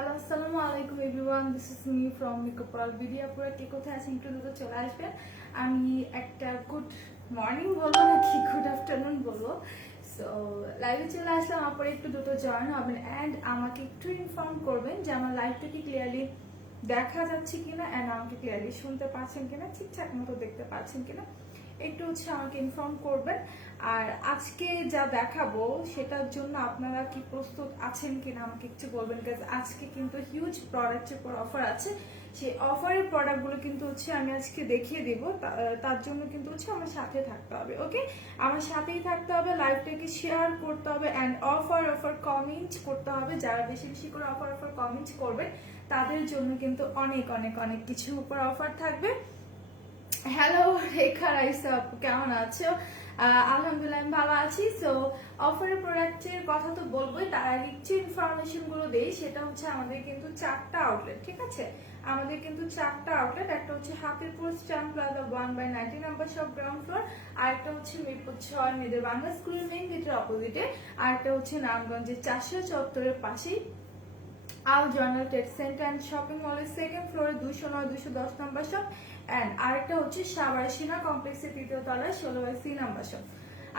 Hello আসসালামু আলাইকুম everyone, this is me from makeup world video. আপনারা কে কোথায় আছেন একটু দ্রুত চলে আসবেন। আমি একটা গুড মর্নিং বলবো নাকি গুড আফটারনুন বলবো, সো লাইভে চলে আসলাম। আপনারা একটু দ্রুত জয়েন হবেন অ্যান্ড আমাকে একটু ইনফর্ম করবেন যে আমার লাইভটা কি ক্লিয়ারলি দেখা যাচ্ছে কিনা অ্যান্ড আমাকে ক্লিয়ারলি শুনতে পাচ্ছেন কিনা, ঠিকঠাক মতো দেখতে পাচ্ছেন কিনা একটু আমাকে ইনফর্ম করবেন। আর আজকে যা দেখাবো সেটার জন্য আপনারা কি প্রস্তুত আছেন কিনা আমাকে একটু বলবেন, কারণ আজকে কিন্তু হিউজ প্রোডাক্টের উপর অফার আছে। সেই অফারের প্রোডাক্টগুলো কিন্তু আমি আজকে দেখিয়ে দিব। তার জন্য কিন্তু আমার সাথে থাকতে হবে। ওকে, আমার সাথেই থাকতে হবে, লাইভটাকে শেয়ার করতে হবে অ্যান্ড অফার কমেন্ট করতে হবে। যারা বেশি বেশি করে অফার কমেন্ট করবে তাদের জন্য কিন্তু অনেক অনেক অনেক কিছু উপর অফার থাকবে। হ্যালো রেখা রাইসা আপু, কেমন আছো? আলহামদুলিল্লাহ আমি ভালো আছি। সো অফারের প্রোডাক্টের কথা তো বলবোই, তার আগে কিছু ইনফরমেশন গুলো দেই। সেটা আমাদের কিন্তু 4টা আউটলেট, ঠিক আছে? আমাদের কিন্তু 4টা আউটলেট। একটা Hafizpur stamp plaza 1/90 number shop ground floor, আর একটা মিরপুর 6 মেয়েদের বাংলা স্কুলের মেইন গেটের অপোজিটে, আর একটা নারায়ণগঞ্জের 400 চত্বরের পাশেই Al Joynal trade center and shopping মলের সেকেন্ড ফ্লোরে 209-210 নাম্বার শপ, অ্যান্ড আরেকটা সাভার সিনা কমপ্লেক্সের 3য় তলায় 16/C নাম্বার শপ।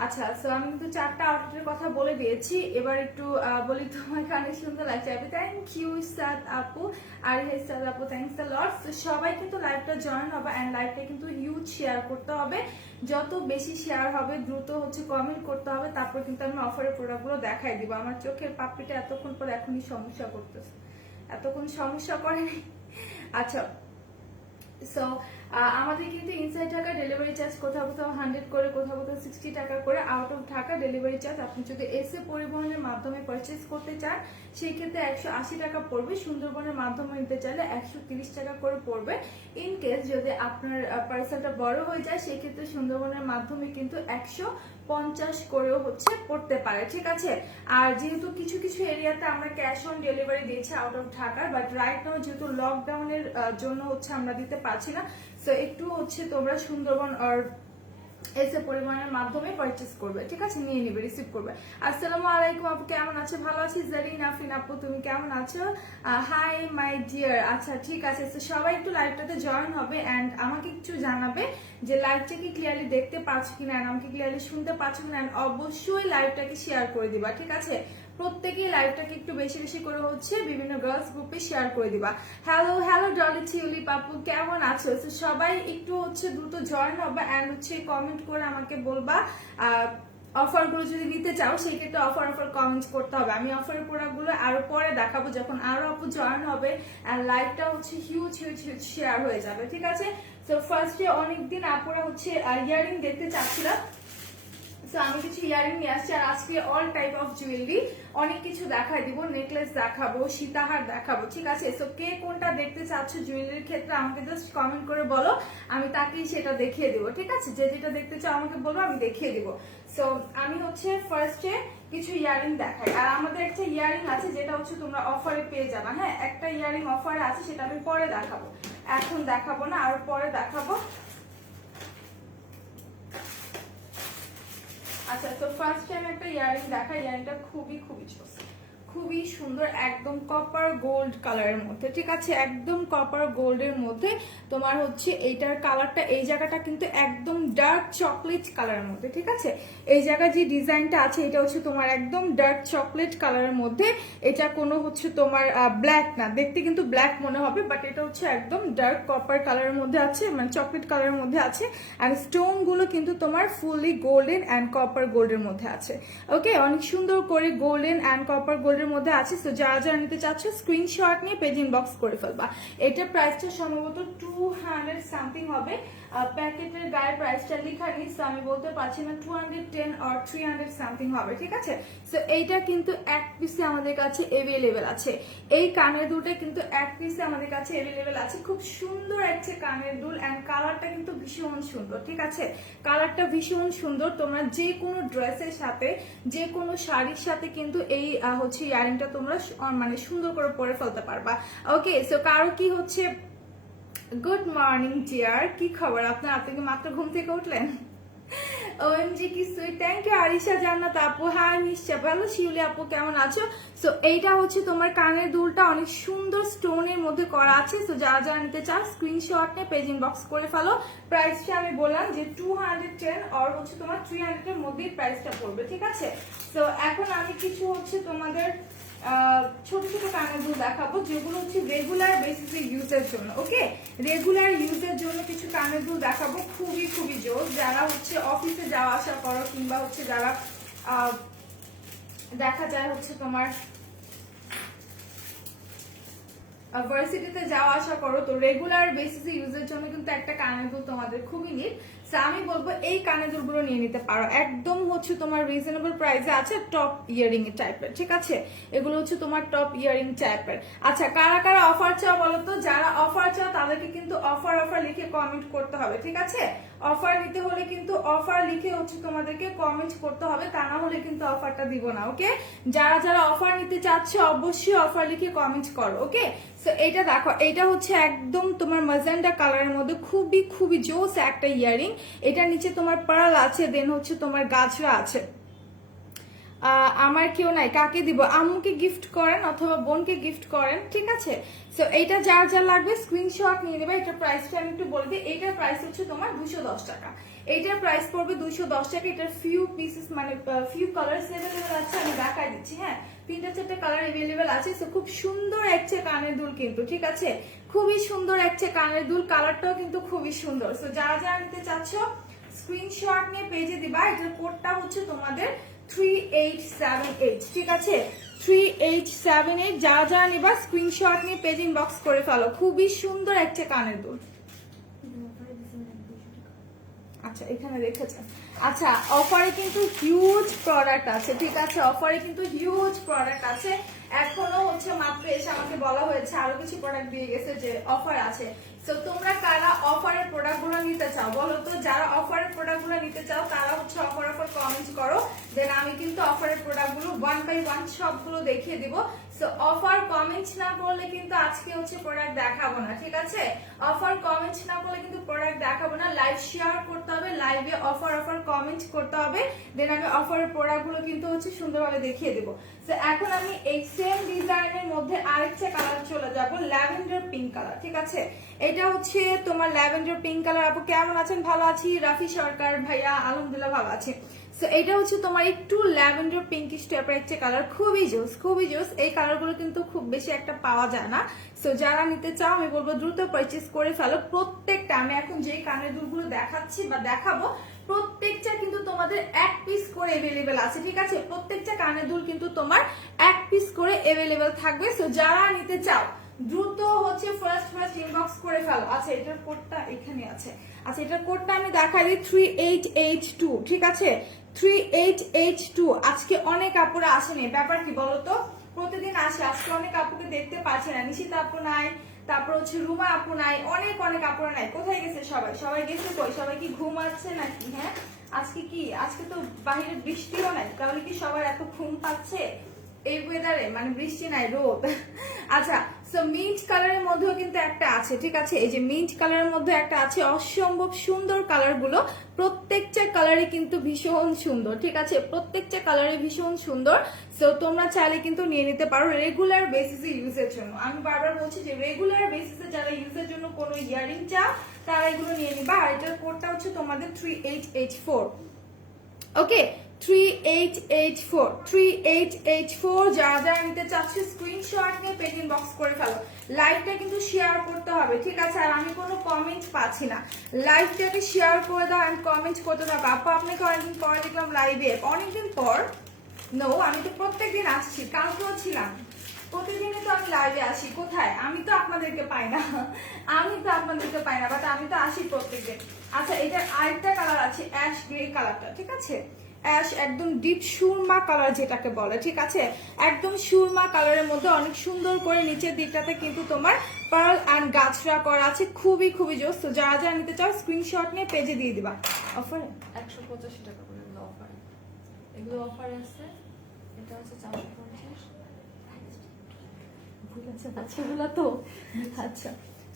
আচ্ছা, সো আমি কিন্তু 4টা আউটলেটের কথা বলে দিয়েছি। এবার একটু বলি, তোমার কানে শুনতে লাগছে। থ্যাংক ইউ সাদ আপু, আর সাদ আপু, থ্যাংকস আ লট। সবাই কিন্তু লাইভটা জয়েন হবে অ্যান্ড লাইভটা কিন্তু হিউজ শেয়ার করতে হবে। যত বেশি শেয়ার হবে দ্রুত কমেন্ট করতে হবে, তারপর কিন্তু আমি অফারের প্রোডাক্টগুলো দেখাই দিব। আমার চোখের পাপড়িটা এতক্ষণ পর এখনই সমস্যা করতেছে, এতক্ষণ সমস্যা করেনি। আচ্ছা, সো আমাদের কিন্তু ইনসাইড ঢাকা ডেলিভারি চার্জ কোথাও কোথাও 100 করে, কোথাও কোথাও 60 টাকা করে। Out of Dhaka delivery charge আপনি যদি এসে পরিবহনের মাধ্যমে পারচেজ করতে চান সেই ক্ষেত্রে 180 টাকা পড়বে। সুন্দরবনের মাধ্যমে নিতে চাইলে 130 টাকা করে পড়বে। ইন কেস যদি আপনার পার্সেলটা বড় হয়ে যায় সেই ক্ষেত্রে সুন্দরবনের মাধ্যমে কিন্তু 150 করেও পড়তে পারে, ঠিক আছে? আর যেহেতু কিছু কিছু এরিয়াতে আমরা ক্যাশ অন ডেলিভারি দিয়েছি আউট অফ ঢাকার, বাট রাইট নাও যেহেতু লকডাউনের জন্য আমরা দিতে পারছি না, সো একটু তোমরা সুন্দরবন আর এসে পরিবহনের মাধ্যমে পারচেজ করবে, ঠিক আছে? নিয়ে নিবে, রিসিভ করবে। আসসালামু আলাইকুম আপু, কেমন আছো? ভালো আছি। জারিন আফরিন আপু, তুমি কেমন আছো? Hi my dear. আচ্ছা, ঠিক আছে। তো সবাই একটু লাইভটাতে জয়েন হবে অ্যান্ড আমাকে একটু জানাবে যে লাইভটা কি ক্লিয়ারলি দেখতে পাচ্ছ কিনা, আমাকে ক্লিয়ারলি শুনতে পাচ্ছ কিনা, অবশ্যই লাইভটাকে শেয়ার করে দিবা, ঠিক আছে? প্রত্যেকেই লাইভটাকে একটু বেশি বেশি করে বিভিন্ন গার্লস গ্রুপে শেয়ার করে দিবা। হ্যালো হ্যালো ডলি টিউলি পাপু, কেমন আছো? সবাই একটু দ্রুত জয়েন হবে অ্যান্ড কমেন্ট করে আমাকে বলবা অফার গুলো যদি নিতে চাও সেই ক্ষেত্রে অফার কমেন্ট করতে হবে। আমি অফারের প্রোডাক্ট গুলো আরো পরে দেখাবো যখন আরো আপু জয়েন হবে অ্যান্ড লাইভটা হিউজ হিউজ হিউজ শেয়ার হয়ে যাবে, ঠিক আছে? তো ফার্স্টে অনেকদিন আপুরা ইয়ারিং দেখতে চাচ্ছিলাম, সো আমি কিছু ইয়ারিং নিয়ে আসছি। আর আজকে অল টাইপ অফ জুয়েলারি অনেক কিছু দেখাই দিব, নেকলেস দেখাবো, সীতাহার দেখাবো, ঠিক আছে? সো কে কোনটা দেখতে চাচ্ছ জুয়েলারির ক্ষেত্রে আমাকে জাস্ট কমেন্ট করে বলো, আমি তাকেই সেটা দেখিয়ে দিব, ঠিক আছে? যে যেটা দেখতে চাও আমাকে বলবো, আমি দেখিয়ে দিব। সো আমি ফার্স্টে কিছু ইয়ারিং দেখাই। আর আমাদের একটা ইয়ারিং আছে যেটা তোমরা অফারে পেয়ে যাবে। হ্যাঁ, একটা ইয়ারিং অফারে আছে, সেটা আমি পরে দেখাবো, এখন দেখাবো না, আর পরে দেখাবো। আচ্ছা, তো ফার্স্ট টাইম একটা ইয়ারিং দেখা। ইয়ারিংটা খুবই খুবই খুবই সুন্দর, একদম কপার গোল্ড কালারের মধ্যে, ঠিক আছে? একদম কপার গোল্ডের মধ্যে তোমার এইটার কালারটা, এই জায়গাটা কিন্তু একদম ডার্ক চকলেট কালারের মধ্যে, ঠিক আছে? এই জায়গায় যে ডিজাইনটা আছে এটা তোমার একদম ডার্ক চকলেট কালারের মধ্যে। এটা কোনো তোমার ব্ল্যাক না, দেখতে কিন্তু ব্ল্যাক মনে হবে, বাট এটা একদম ডার্ক কপার কালারের মধ্যে আছে, মানে চকলেট কালারের মধ্যে আছে। আর স্টোন গুলো কিন্তু তোমার ফুললি গোল্ডেন অ্যান্ড কপার গোল্ডের মধ্যে আছে। ওকে, অনেক সুন্দর করে গোল্ডেন অ্যান্ড কপার গোল্ডের মধ্যে আছে। তো যারা যারা নিতে চাচ্ছ স্ক্রিনশট নিয়ে পেজ ইনবক্স করে ফেলবা। এটার প্রাইসটা সম্ভবত 200 সামথিং হবে। প্যাকেটের গায়ে প্রাইসটা লেখা নেই, সো আমি বলতে পারছি না 210 অর 300 সামথিং হবে, ঠিক আছে? সো এইটা কিন্তু এক পিসে আমাদের কাছে এভেলেবেল আছে। এই কানের দুলটা কিন্তু এক পিসে আমাদের কাছে এভেলেবেল আছে। খুব সুন্দর একটা কানের দুল অ্যান্ড কালারটা কিন্তু ভীষণ সুন্দর, ঠিক আছে? কালারটা ভীষণ সুন্দর। তোমরা যে কোনো ড্রেসের সাথে, যে কোনো শাড়ির সাথে কিন্তু এই ইয়ারিংটা তোমরা মানে সুন্দর করে পরে ফেলতে পারবা। ওকে, সো কারো কি গুড মর্নিং ডিয়ার, কি খবর আপনার? আপনি কি মাত্র ঘুম থেকে উঠলেন? OMG OMG কি সুইট, থ্যাংক ইউ আরিশা জান্নাত আপু। হাই মিশা, ভালো শিউলি আপু কেমন আছো? সো এইটা হচ্ছে তোমার কানের দুলটা অনেক সুন্দর স্টোনের মধ্যে করা আছে। সো যারা যারা নিতে চাও স্ক্রিনশট নিয়ে পেজ ইনবক্স করে ফেলো। প্রাইসটা আমি বললাম যে 210 আর হচ্ছে তোমার 300 এর মধ্যেই প্রাইসটা পড়বে, ঠিক আছে? সো এখন আমি কিছু হচ্ছে তোমাদের ছোট ছোট কানের দুল দেখাবো যেগুলো হচ্ছে রেগুলার বেসিসে ইউজের জন্য। ওকে, রেগুলার ইউজের জন্য কিছু কানের দুল দেখাবো, খুবই খুবই জোর। যারা হচ্ছে অফিসে যাওয়া আসা করো কিংবা হচ্ছে যারা দেখা যায় হচ্ছে তোমার ভার্সিটিতে যাওয়া আসা করো, তো রেগুলার বেসিসে ইউজের জন্য কিন্তু একটা কানের দুল তোমাদের খুবই নিড। আমি বলবো এই কানের দুলগুলো নিয়ে নিতে পারো, একদম হচ্ছে তোমার রিজনেবল প্রাইসে আছে, টপ ইয়ারিং টাইপের, ঠিক আছে? এগুলো হচ্ছে তোমার টপ ইয়ারিং টাইপের। আচ্ছা, কারা কারা অফার চাও বলো তো? যারা অফার চাও তাদেরকে কিন্তু অফার লিখে কমেন্ট করতে হবে, ঠিক আছে? অফার নিতে হলে কিন্তু অফার লিখে হচ্ছে তোমাদেরকে কমেন্ট করতে হবে, তা না হলে কিন্তু অফারটা দিব না। ওকে, যারা যারা অফার নিতে চাচ্ছে অবশ্যই অফার লিখে কমেন্ট করো। ওকে, সো এইটা দেখো, এইটা হচ্ছে একদম তোমার ম্যাজেন্ডা কালারের মধ্যে খুবই খুবই জোস একটা ইয়ারিং। এটার নিচে তোমার পার্ল আছে, দেন হচ্ছে তোমার গাছরা আছে। আমার কেউ নাই, কাকে দিব? আম্মুকে গিফট করেন অথবা বোনকে গিফট করেন, ঠিক আছে? সো এইটা যার যার লাগবে স্ক্রিনশট নিয়ে নেবে। এটার প্রাইসটা আমি একটু বলে দিই। এইটার প্রাইস হচ্ছে তোমার 210 টাকা। এইটার প্রাইস পড়বে 210 টাকা। এটার ফিউ পিসেস মানে ফিউ কালার্স अवेलेबल আছে, আমি দেখাই দিচ্ছি। হ্যাঁ, 3-4টা কালার अवेलेबल আছে। সো খুব সুন্দর একটা কানের দুল কিন্তু, ঠিক আছে? খুবই সুন্দর একটা কানের দুল, কালারটাও কিন্তু খুবই সুন্দর। সো যারা যারা নিতে চাচ্ছ স্ক্রিনশট নিয়ে পেজে দিবা। এটার কোডটা হচ্ছে তোমাদের 3878, ঠিক আছে? 3878। যারা যারা নিবা স্ক্রিনশট নিয়ে পেজ ইনবক্স করে ফেলো। খুবই সুন্দর একটা কানের দুল। আচ্ছা, এখানে রেখেছেন। আচ্ছা, অফারে কিন্তু হিউজ প্রোডাক্ট আছে, ঠিক আছে? অফারে কিন্তু হিউজ প্রোডাক্ট আছে। এখনো হচ্ছে মাত্র এসে আমাকে বলা হয়েছে আরো কিছু প্রোডাক্ট দিয়ে গেছে যে অফার আছে। সো তোমরা কারা অফারের প্রোডাক্টগুলো নিতে চাও বলো তো? যারা অফারের প্রোডাক্টগুলো নিতে চাও তারা হচ্ছে অফার কমেন্ট করো, দেন আমি কিন্তু অফারের প্রোডাক্টগুলো 1 বাই 1 সবগুলো দেখিয়ে দিব। সো অফার কমেন্ট না করলে কিন্তু আজকে হচ্ছে প্রোডাক্ট দেখাবো না, ঠিক আছে? অফার কমেন্ট না করলে কিন্তু প্রোডাক্ট দেখাবো না। লাইভ শেয়ার করতে হবে, লাইভে অফার কমেন্ট করতে হবে, দেন আমি অফারের প্রোডাক্টগুলো কিন্তু হচ্ছে সুন্দরভাবে দেখিয়ে দেবো। সো এখন আমি এই সেম ডিজাইনের মধ্যে আরেকটা কালার চলে যাব, ল্যাভেন্ডার পিঙ্ক কালার, ঠিক আছে? এটা হচ্ছে তোমার ল্যাভেন্ডার পিঙ্ক কালার। আপু কেমন আছেন? ভালো আছি। রাফি সরকার ভাইয়া আলহামদুলিল্লাহ ভালো আছি। সো এটা হচ্ছে তোমার একটু ল্যাভেন্ডার পিঙ্কিশ টাইপের একটা কালার, খুবই জোস খুবই জোস। এই কালারগুলো কিন্তু খুব বেশি একটা পাওয়া যায় না। সো যারা নিতে চাও আমি বলবো দ্রুত পারচেজ করে ফেলো। প্রত্যেকটা আমি এখন যেই কানের দুলগুলো দেখাচ্ছি বা দেখাবো প্রত্যেকটা কিন্তু তোমাদের এক পিস করে अवेलेबल আছে, ঠিক আছে? প্রত্যেকটা কানের দুল কিন্তু তোমার এক পিস করে अवेलेबल থাকবে। সো যারা নিতে চাও দ্রুত হচ্ছে ফার্স্ট ইনবক্স করে ফেলো। আচ্ছা, এটার কোডটা এখানে আছে। আচ্ছা, এটার কোডটা আমি দেখাই দিই, 3882, ঠিক আছে? 3882। আজকে অনেক আপুরা আসেনি, ব্যাপার কি বলতো? প্রতিদিন আসে, আজকে অনেক আপুকে দেখতে পাচ্ছি না। নিশিতা আপু নাই, তারপর হচ্ছে রুমা আপু নাই, অনেক আপুরা নাই। কোথায় গেছে সবাই? সবাই গেছে কই? সবাই কি ঘুমাচ্ছে নাকি? হ্যাঁ, আজকে কি? আজকে তো বাইরে বৃষ্টিও নাই, তাহলে কি সবার এত ঘুম পাচ্ছে এই ওয়েদারে? মানে বৃষ্টি নাই, রোদ। আচ্ছা, সো মিন্ট কালারের মধ্যেও কিন্তু একটা আছে, ঠিক আছে? এই যে মিন্ট কালারের মধ্যে একটা আছে, অসম্ভব সুন্দর কালার গুলো। প্রত্যেকটা কালারই কিন্তু ভীষণ সুন্দর, ঠিক আছে? প্রত্যেকটা কালারই ভীষণ সুন্দর। সো তোমরা চাইলে কিন্তু নিয়ে নিতে পারো রেগুলার বেসিসে ইউজের জন্য। আমি বারবার বলছি যে রেগুলার বেসিসে যারা ইউজের জন্য কোনো ইয়ারিং চাও তারা এগুলো নিয়ে নিবা। আর এটার কোডটা হচ্ছে তোমাদের 3884। ওকে, 3884 যারা যারা নিতে চাচ্ছে স্ক্রিনশট নিয়ে পেজ ইনবক্স করে ফেলো। লাইভটা কিন্তু শেয়ার করতে হবে, ঠিক আছে? আর আমি কোনো কমেন্ট পাচ্ছি না, লাইভটাকে শেয়ার করে দাও এন্ড কমেন্ট করতে থাকো। আপু আপনাকে অনেকদিন পর দেখলাম লাইভে। অনেকদিন পর নো, আমি তো প্রত্যেকদিন আসছি, কালকেও ছিলাম। প্রতিদিনই তো আমি লাইভে আসি। কোথায়? আমি তো আপনাদেরকে পাই না, বাট আমি তো আসি প্রত্যেকদিন। আচ্ছা, এটার আরেকটা কালার আছে, অ্যাশ গ্রে কালারটা, ঠিক আছে? অ্যাশ একদম ডিপ সুরমা কালার যেটাকে বলে, ঠিক আছে? একদম সুরমা কালারের মধ্যে অনেক সুন্দর করে নিচের দিকটাতে কিন্তু তোমার পার্ল এন্ড গাছরা করা আছে, খুবই খুবই জোস। তো যারা যারা নিতে চাও স্ক্রিনশট নিয়ে পেজে দিয়ে দিবা। অফারে 185 টাকা করে অফার, এগুলো অফার আছে। এটা হচ্ছে 450। ভুল আছে বাচ্চাগুলো তো। আচ্ছা,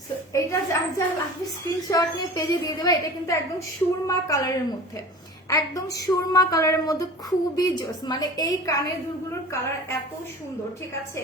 সো এটা যার যার লাগবে স্ক্রিনশট নিয়ে পেজে দিয়ে দেবা। এটা কিন্তু একদম সুরমা কালারের মধ্যে, একদম সুরমা কালারের মধ্যে খুবই জোস, মানে এই কানের দুলগুলোর কালার এত সুন্দর, ঠিক আছে,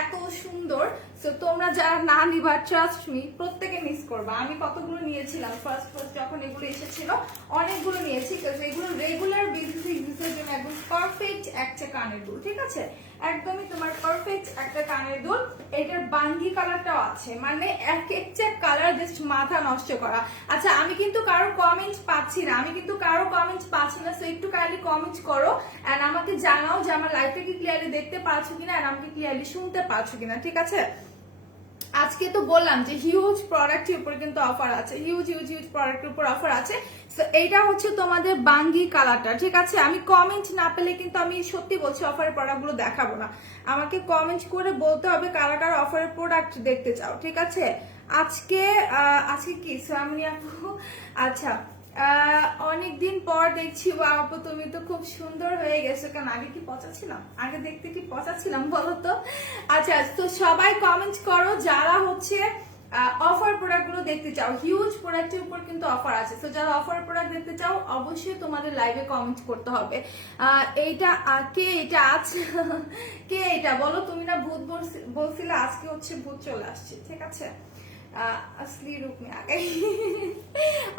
এত সুন্দর। সো তোমরা যারা না নিবা, ট্রাস্ট মি, প্রত্যেকে মিস করবা। আমি কতগুলো নিয়েছিলাম ফার্স্ট যখন এগুলো এসেছিল, অনেকগুলো নিয়েছি, কারণ এগুলো রেগুলার বেসিসে ইউজের জন্য একদম পারফেক্ট একটা কানের দুল, ঠিক আছে, একদমই তোমার পারফেক্ট একটা কানের দুল। এটার বাঙ্গি কালারটাও আছে, মানে এক একটা কালার জাস্ট মাথা নষ্ট করা। আচ্ছা, আমি কিন্তু কারো কমেন্ট পাচ্ছি না, সো একটু কাইন্ডলি কমেন্ট করো এন্ড আমাকে জানাও যে আমার লাইভটা কি ক্লিয়ারলি দেখতে পাচ্ছো কিনা আর আমাকে ক্লিয়ারলি শুনতে পাচ্ছো কিনা, ঠিক আছে। আজকে তো বললাম যে হিউজ প্রোডাক্টের উপর কিন্তু অফার আছে, হিউজ প্রোডাক্টের উপর অফার আছে। সো এইটা হচ্ছে তোমাদের বাঙ্গি কালারটা, ঠিক আছে। আমি কমেন্ট না পেলে কিন্তু আমি সত্যি বলছি অফারের প্রোডাক্টগুলো দেখাবো না, আমাকে কমেন্ট করে বলতে হবে কারা কারা অফারের প্রোডাক্ট দেখতে চাও, ঠিক আছে। আজকে কি সামনি আপু, আচ্ছা অনেকদিন পর দেখছি, আপু তুমি তো খুব সুন্দর হয়ে গেছো, কারণ আগে কি পচা ছিলাম, আগে দেখতে কি পচা ছিলাম বলো তো। আচ্ছা, তো সবাই কমেন্ট করো যারা হচ্ছে অফার প্রোডাক্ট গুলো দেখতে চাও, হিউজ প্রোডাক্টের উপর কিন্তু অফার আছে। তো যারা অফার প্রোডাক্ট দেখতে চাও অবশ্যই তোমাদের লাইভে কমেন্ট করতে হবে। এইটা কে, এটা আছে কে, এটা বলো, তুমি না ভূত বলছিলে, আজকে হচ্ছে ভূত চলে আসছে, ঠিক আছে, আসলি রূপ মে আ গই।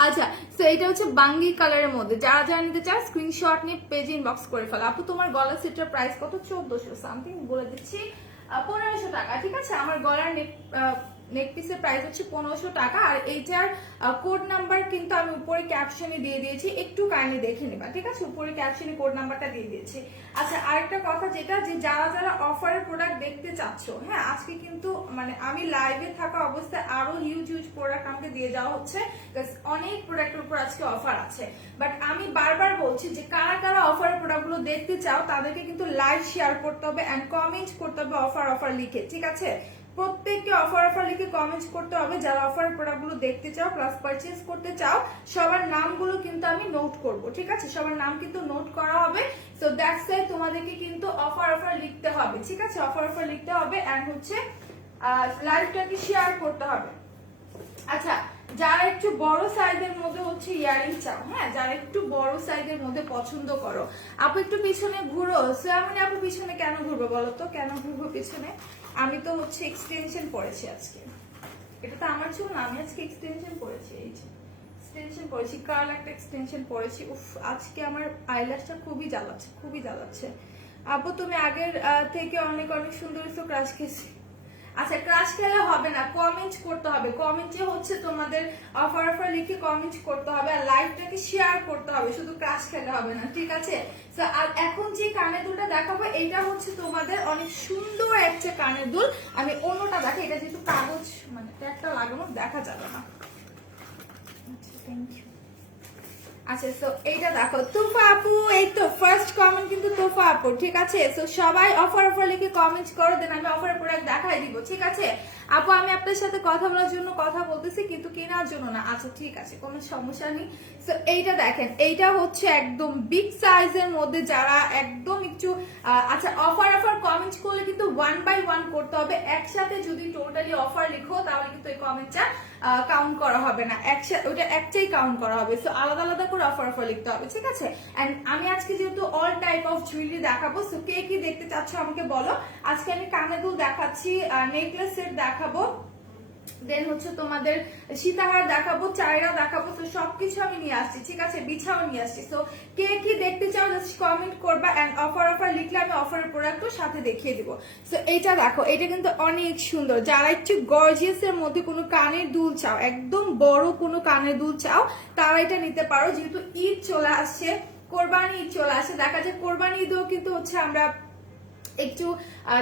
আচ্ছা, তো এটা হচ্ছে বাঙ্গি কালারের মধ্যে, যারা যারা নিতে চাও স্ক্রিনশট নিয়ে পেজে ইনবক্স করে ফেলো। আপু তোমার গলার সেটটার প্রাইস কত? 1400 সামথিং, বলে দিচ্ছি 1500 টাকা, ঠিক আছে। আমার গলার নেক পিসের প্রাইস হচ্ছে 1500 টাকা। আর এইটার কোড নাম্বার কিন্তু আমি উপরে ক্যাপশনে দিয়ে দিয়েছি, একটু কাইন্ডলি দেখে নিবা, ঠিক আছে, উপরে ক্যাপশনে কোড নাম্বারটা দিয়ে দিয়েছি। আচ্ছা, আরেকটা কথা যেটা, যে যারা যারা অফারের প্রোডাক্ট দেখতে চাচ্ছ, হ্যাঁ আজকে কিন্তু মানে আমি লাইভে থাকা অবস্থায় আরো হিউজ প্রোডাক্ট আমাকে দিয়ে যাওয়া হচ্ছে, অনেক প্রোডাক্টের উপর আজকে অফার আছে। বাট আমি বারবার বলছি যে কারা কারা অফারের প্রোডাক্টগুলো দেখতে চাও তাদেরকে কিন্তু লাইভ শেয়ার করতে হবে এন্ড কমেন্ট করতে হবে অফার লিখে, ঠিক আছে। প্রত্যেককে অফার লিখে কমেন্ট করতে হবে যারা অফার প্রোডাক্টগুলো দেখতে চাও প্লাস পারচেজ করতে চাও। সবার নামগুলো কিন্তু আমি নোট করব, ঠিক আছে, সবার নাম কিন্তু নোট করা হবে। সো দ্যাটস ওয়াই তোমাদেরকে কিন্তু অফার লিখতে হবে, ঠিক আছে, অফার লিখতে হবে এন্ড হচ্ছে লাইভটাকে শেয়ার করতে হবে। আচ্ছা, যারা একটু বড় সাইজের মধ্যে হচ্ছে ইয়ারিং চাও, হ্যাঁ যারা একটু বড় সাইজের মধ্যে পছন্দ করো, আপু একটু পিছনে ঘুরো। মানে আপু পিছনে কেন ঘুরবো বলো তো, কেন ঘুরবো পিছনে? আমি তো হচ্ছে এক্সটেনশন পরেছি আজকে, এটা তো আমার চুল না, আমি আজকে এক্সটেনশন পরেছি, এই যে এক্সটেনশন পরেছি, কার্ল একটা এক্সটেনশন পরেছি। উফ, আজকে আমার আইল্যাশটা খুবই জ্বালাচ্ছে। আপু তুমি আগের থেকে অনেক সুন্দর ক্রাশ খেয়েছি। আচ্ছা, ক্রাশ খেলে হবে না, কমেন্ট করতে হবে, কমেন্টে হচ্ছে তোমাদের অফার লিখে কমেন্ট করতে হবে আর লাইভটাকে শেয়ার করতে হবে, শুধু ক্রাশ খেলে হবে না, ঠিক আছে। আর এখন যে কানের দুলটা দেখাবো এটা হচ্ছে তোমাদের অনেক সুন্দর একটা কানের দুল। আমি অন্যটা দেখাই, এটা যেহেতু কাগজ মানে ট্যাগটা লাগানো দেখা যাবে না। আচ্ছা, থ্যাংক ইউ। আচ্ছা, সো এইটা দেখো তোফা আপু, এই তো ফার্স্ট কমেন্ট কিন্তু তোফা আপু, ঠিক আছে। সো সবাই অফার লিখে কমেন্ট করো, দেন আমি অফার প্রোডাক্ট দেখাই দিব, ঠিক আছে। আপু আমি আপনার সাথে কথা বলার জন্য কথা বলতেছি কিন্তু কেনার জন্য না। আচ্ছা ঠিক আছে, কোনো সমস্যা নেই। সো এইটা দেখেন, এইটা হচ্ছে একদম বিগ সাইজের মধ্যে, যারা একদম একটু আচ্ছা অফার কমেন্ট করলে কিন্তু 1 বাই 1 করতে হবে, একসাথে যদি টোটালি অফার লিখো তাহলে কিন্তু এই কমেন্টটা কাউন্ট করা হবে না, একসাথে ওটা একটাই কাউন্ট করা হবে। সো আলাদা আলাদা করে অফার লিখতে হবে, ঠিক আছে। এন্ড আমি আজকে যেহেতু অল টাইপ অফ জুয়েলারি দেখাবো, সো কে কি দেখতে চাচ্ছ আমাকে বলো। আজকে আমি কানের দুল দেখাচ্ছি, নেকলেস সেট দেখাবো, দেন হচ্ছে তোমাদের সীতাহার দেখাবো, চায়রা দেখাবো, তো সবকিছু আমি নিয়ে আসছি, ঠিক আছে, বিছাও নিয়ে আসছি। সো কে কি দেখতে চাও জাস্ট কমেন্ট করবা এন্ড অফার লিখলে আমি অফারের প্রোডাক্টও সাথে দেখিয়ে দিব। সো এইটা দেখো, এটা কিন্তু অনেক সুন্দর, যারা একটু গর্জিয়াস এর মধ্যে কোনো কানের দুল চাও, একদম বড় কোনো কানের দুল চাও, তারা এটা নিতে পারো। যেহেতু ঈদ চলে আসছে, কোরবানি ঈদ চলে আসছে, দেখা যায় কোরবানি ঈদেও কিন্তু হচ্ছে আমরা একটু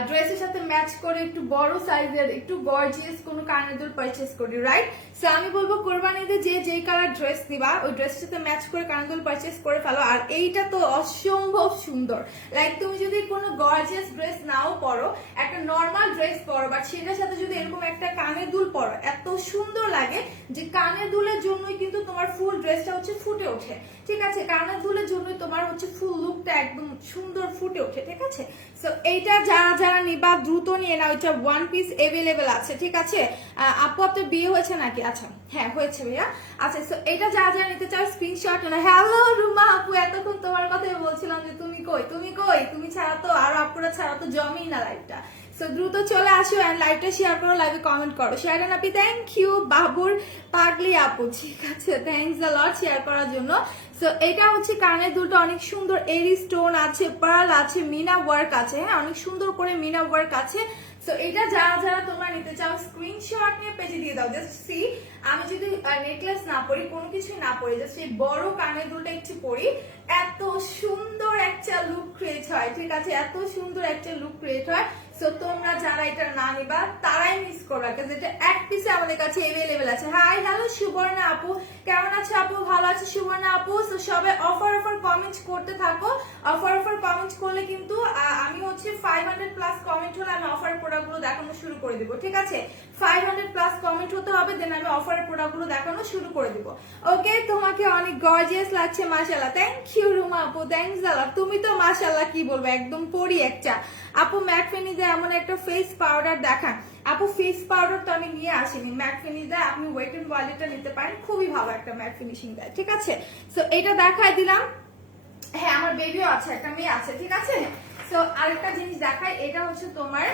ড্রেসের সাথে ম্যাচ করে একটু বড় সাইজের একটু গর্জিয়াস কোনো কানের দুল পারচেজ করি, রাইট। সো আমি বলবো কোরবানিতে যে যেই কালার ড্রেস নিবা ওই ড্রেসের সাথে ম্যাচ করে কানের দুল পারচেজ করে ফেলো। আর এইটা তো অসম্ভব সুন্দর, লাইক তুমি যদি কোনো গর্জিয়াস ড্রেস নাও পরো, একটা নর্মাল ড্রেস পরো, বাট সেটার সাথে যদি এরকম একটা কানের দুল পরো, এত সুন্দর লাগে যে কানের দুলের জন্যই কিন্তু তোমার ফুল ড্রেসটা হচ্ছে ফুটে ওঠে, ঠিক আছে। কানের দুলের জন্য জন্যই তোমার হচ্ছে ফুল লুকটা একদম সুন্দর ফুটে ওঠে, ঠিক আছে। সো এইটা যারা যারা নিবা দ্রুত নিয়ে নাও, এটা ওয়ান পিস এভেলেবেল আছে, ঠিক আছে। আপু আপনার বিয়ে হয়েছে নাকি? আচ্ছা হ্যাঁ হয়েছে ভাইয়া। আচ্ছা সো এটা যারা যারা নিতে চাও স্ক্রিনশট না। হ্যালো রুমা আপু, এতক্ষণ তোমার কথাই বলছিলাম যে তুমি কই তুমি কই, তুমি ছাড়া তো আর আপুরা ছাড়া তো জমেই না লাইভটা। সো দ্রুত চলে আসো এন্ড লাইভটা শেয়ার করো, লাইভে কমেন্ট করো। শেয়ারেন আপি থ্যাংক ইউ, বাবুর পাগলি আপু ঠিক আছে, থ্যাংকস আ লট শেয়ার করার জন্য। সো এটা হচ্ছে কানের দুলটা অনেক সুন্দর, এরি স্টোন আছে, পার্ল আছে, মিনা ওয়ার্ক আছে, হ্যাঁ অনেক সুন্দর করে মিনা ওয়ার্ক আছে। সো এটা যারা যারা তোমরা নিতে চাও স্ক্রিনশট নিয়ে পেজে দিয়ে দাও। জাস্ট সি, আমি যদি নেকলেস না পরি, কোনো কিছু না পরি, জাস্ট এই বড় কানের দুলটা একটু পরি, এত সুন্দর একটা লুক ক্রিয়েট হয়, ঠিক আছে, এত সুন্দর একটা লুক ক্রিয়েট হয়। সো তোমরা যারা এটা না নিবা তারাই মিস করবা, কারণ এটা এক পিসে আমাদের কাছে अवेलेबल আছে। হাই হ্যালো সুবর্ণা আপু, কেমন আছো আপু? ভালো আছে সুবর্ণা আপু। সো সবাই অফার অফার কমেন্ট করতে থাকো, অফার অফার কমেন্ট করলে কিন্তু আমি হচ্ছে 500 প্লাস কমেন্ট হলে আমি অফার প্রোডাক্টগুলো দেখানো শুরু করে দিব, ঠিক আছে। 500 প্লাস কমেন্ট হতে হবে, দেন আমি অফারের প্রোডাক্টগুলো দেখানো শুরু করে দিব। ওকে, তোমাকে অনেক গর্জিয়াস লাগছে মাশাআল্লাহ, থ্যাংক ইউ রুমা আপু, থ্যাঙ্কস আল্লাহ। তুমি তো মাশাআল্লাহ কি বলবো, একদম পরি একটা। আপু ম্যাট ফিনিশে এমন একটা ফেস পাউডার দেখান। আপু ফেস পাউডার তো আমি নিয়ে আসিনি, ম্যাট ফিনিশ দেয়, আপনি ওয়েট এন্ড ওয়ালেটটা নিতে পারেন, খুবই ভালো একটা ম্যাট ফিনিশিং দেয়, ঠিক আছে। সো এটা দেখাই দিলাম। হ্যাঁ আমার বেবিও আছে, একটা মেয়ে আছে, ঠিক আছে। সো আরেকটা জিনিস দেখাই, এটা হচ্ছে তোমার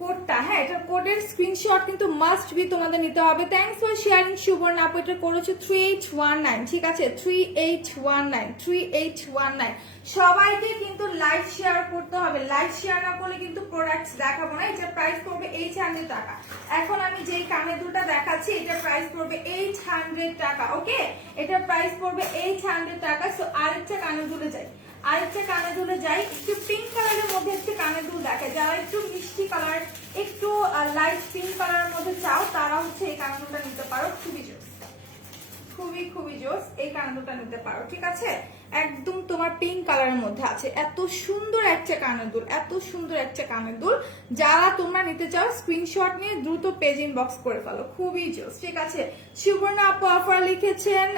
কোডটা, হ্যাঁ এটা কোডের স্ক্রিনশট কিন্তু মাস্ট বি তোমাদের নিতে হবে। থ্যাঙ্কস ফর শেয়ারিং সুবর্ণ আপু, এটা করেছো 3819, ঠিক আছে 3819 3819। সবাইকে কিন্তু লাইভ শেয়ার করতে হবে, লাইভ শেয়ার না করলে কিন্তু প্রোডাক্টস দেখাবো না। এটা প্রাইস পড়বে 800 টাকা। এখন আমি যেই কানে দুটা দেখাচ্ছি এটা প্রাইস পড়বে 800 টাকা, ওকে এটা প্রাইস পড়বে 800 টাকা। সো আরেকটা কানে দুলে যাই, আরেকটা কানে দুলে যাই, একটু পিঙ্ক কালারের মধ্যে একটু কানে দুল দেখে, যারা একটু মিষ্টি কালার একটু লাইট পিঙ্ক কালারের মধ্যে চাও তারা হচ্ছে এই কানে দুলটা নিতে পারো, খুবই জোস, খুবই খুবই জোস, এই কানে দুলটা নিতে পারো, ঠিক আছে। একদম তোমার পিঙ্ক কালারের মধ্যে আছে, এত সুন্দর একটা কানের দুল, এত সুন্দর একটা কানের দুল। যারা তোমরা নিতে চাও স্ক্রিনশট নিয়ে দ্রুত পেজ ইনবক্স করে ফেলো, খুবই জোস, ঠিক আছে। সুবর্ণ আপু অফার লিখেছেন,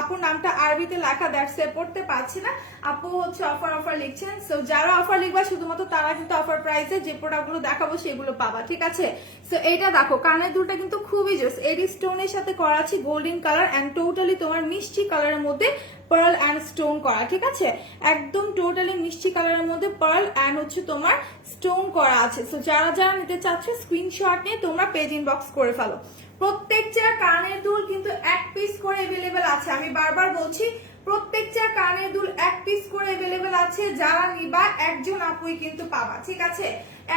আপু নামটা আরবিতে লেখা দেখছে পড়তে পারছি না, আপু হচ্ছে অফার অফার লিখছেন। সো যারা অফার লিখবা শুধুমাত্র তারা কিন্তু অফার প্রাইসে যে প্রোডাক্টগুলো দেখাবো সেগুলো পাবা, ঠিক আছে। সো এইটা দেখো কানের দুলটা কিন্তু খুবই জোস, এডি স্টোনের সাথে করা আছে গোল্ডেন কালার এন্ড টোটালি তোমার মিষ্টি কালারের মধ্যে পার্ল এন্ড স্টোন করা, ঠিক আছে, একদম টোটালি মিষ্টি কালারের মধ্যে পার্ল এন্ড হচ্ছে তোমার স্টোন করা আছে। সো যারা যারা নিতে চাচ্ছ স্ক্রিনশট নিয়ে তোমরা পেজ ইনবক্স করে ফেলো। প্রত্যেকটা কানের দুল কিন্তু এক পিস করে अवेलेबल আছে, আমি বারবার বলছি প্রত্যেকটা কানের দুল এক পিস করে अवेलेबल আছে। যারা নিবা একজন আপুই কিন্তু পাবা, ঠিক আছে,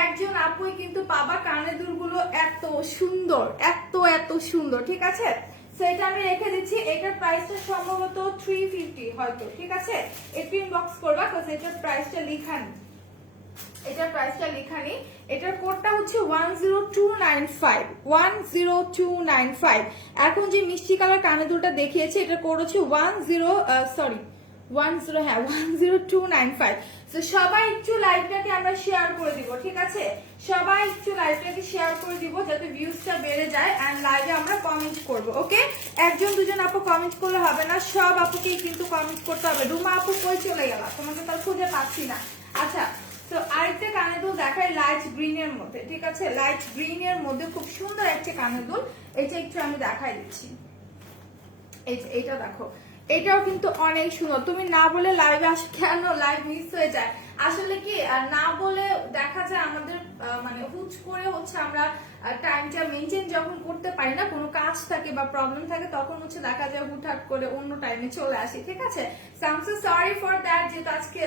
একজন আপুই কিন্তু পাবা। কানের দুলগুলো এত সুন্দর, এত এত সুন্দর, ঠিক আছে। সো এটা আমি রেখে দিচ্ছি, এটার প্রাইসটা সম্ভবত 350 হয়তো, ঠিক আছে। একটু ইনবক্স করবা কারণ এটার প্রাইসটা লেখা নেই, এটার প্রাইসটা লেখা নেই। এটার কোডটা হচ্ছে 10295 10295। এখন যে মিষ্টি কালার কানে দুলটা দেখিয়েছে এটার কোড হচ্ছে 10295। তো সবাই একটু লাইভটাকে আমরা শেয়ার করে দিব, ঠিক আছে, সবাই একটু লাইভটাকে শেয়ার করে দিব যাতে ভিউজটা বেড়ে যায় এন্ড লাইভে আমরা কমেন্ট করব, ওকে। একজন দুজন আপু কমেন্ট করলে হবে না, সব আপুকেই কিন্তু কমেন্ট করতে হবে। রুমা আপু কই চলে গেল, তোমাকে তার খুঁজে পাচ্ছি না। আচ্ছা তো আরেকটা কানের দুল দেখাই লাইট গ্রিন এর মধ্যে, ঠিক আছে, লাইট গ্রিন এর মধ্যে খুব সুন্দর একটা কানের দুল, এটা একটু আমি দেখাই দিচ্ছি। এইটা দেখো, এটাও কিন্তু অনেক সুন্দর। তুমি না বলে লাইভে আসো কেন, লাইভ মিস হয়ে যায় আসলে কি না বলে দেখা যায় আমাদের মানে হুট করে হচ্ছে আমরা টাইমটা মেনটেন যখন করতে পারি না, কোনো কাজ থাকে বা প্রবলেম থাকে তখন হচ্ছে দেখা যায় হুটহাট করে অন্য টাইমে চলে আসি, ঠিক আছে। So I am so sorry for that, যেহেতু আজকে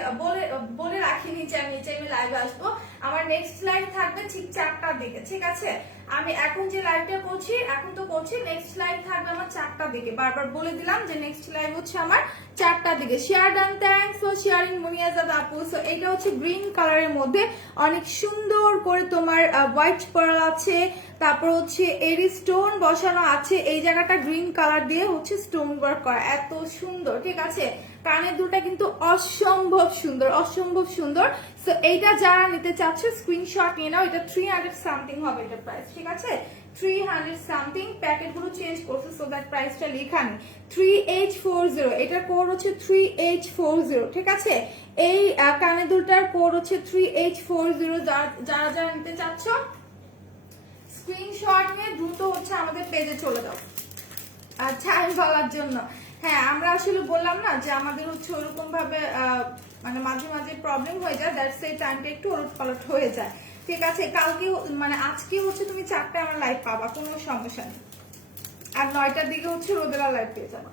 বলে রাখিনি যে আমি এই টাইমে লাইভে আসবো। আমার নেক্সট লাইভ থাকবে ঠিক 4টার দিকে, ঠিক আছে। আমি এখন যে লাইভটা করছি এখন তো করছি, নেক্সট লাইভ থাকবে আমার 4টার দিকে, বারবার বলে দিলাম যে নেক্সট লাইভ হচ্ছে আমার 4টার দিকে। Share done, thanks for sharing Muniazad আপু। সো এটা হচ্ছে গ্রিন কালারের মধ্যে অনেক সুন্দর করে তোমার হোয়াইট পার্ল আছে, তারপর হচ্ছে এরি স্টোন বসানো আছে, এই জায়গাটা গ্রিন কালার দিয়ে হচ্ছে স্টোন ওয়ার্ক করা, এত সুন্দর, ঠিক আছে। কানের দুলটা কিন্তু অসম্ভব সুন্দর, অসম্ভব সুন্দর। সো এইটা যারা নিতে চাচ্ছে স্ক্রিনশট নিয়ে নাও, এটা 300 সামথিং হবে এটা প্রাইস, ঠিক আছে 300 সামথিং। প্যাকেটগুলো চেঞ্জ করছে সো দ্যাট প্রাইসটা লেখা নেই। 3H40, এটার কোড হচ্ছে 3H40, ঠিক আছে। এই কানের দুলটার কোড হচ্ছে 3H40। যারা যারা নিতে চাচ্ছ স্ক্রিনশট নিয়ে দ্রুত হচ্ছে আমাদের পেজে চলে যাও। আচ্ছা, আমি বলার জন্য, হ্যাঁ আমরা আসলে বললাম না যে আমাদের হচ্ছে ওরকম ভাবে মানে মাঝে মাঝে প্রবলেম হয়ে যায়, দ্যাটস এই টাইমটা একটু ওলট পালট হয়ে যায়, ঠিক আছে। কালকে মানে আজকে হচ্ছে তুমি 4টায় আমার লাইভ পাবা, কোনো সমস্যা নেই। আর 9টার দিকে হচ্ছে রোদেলা লাইভ পেয়ে যাবা।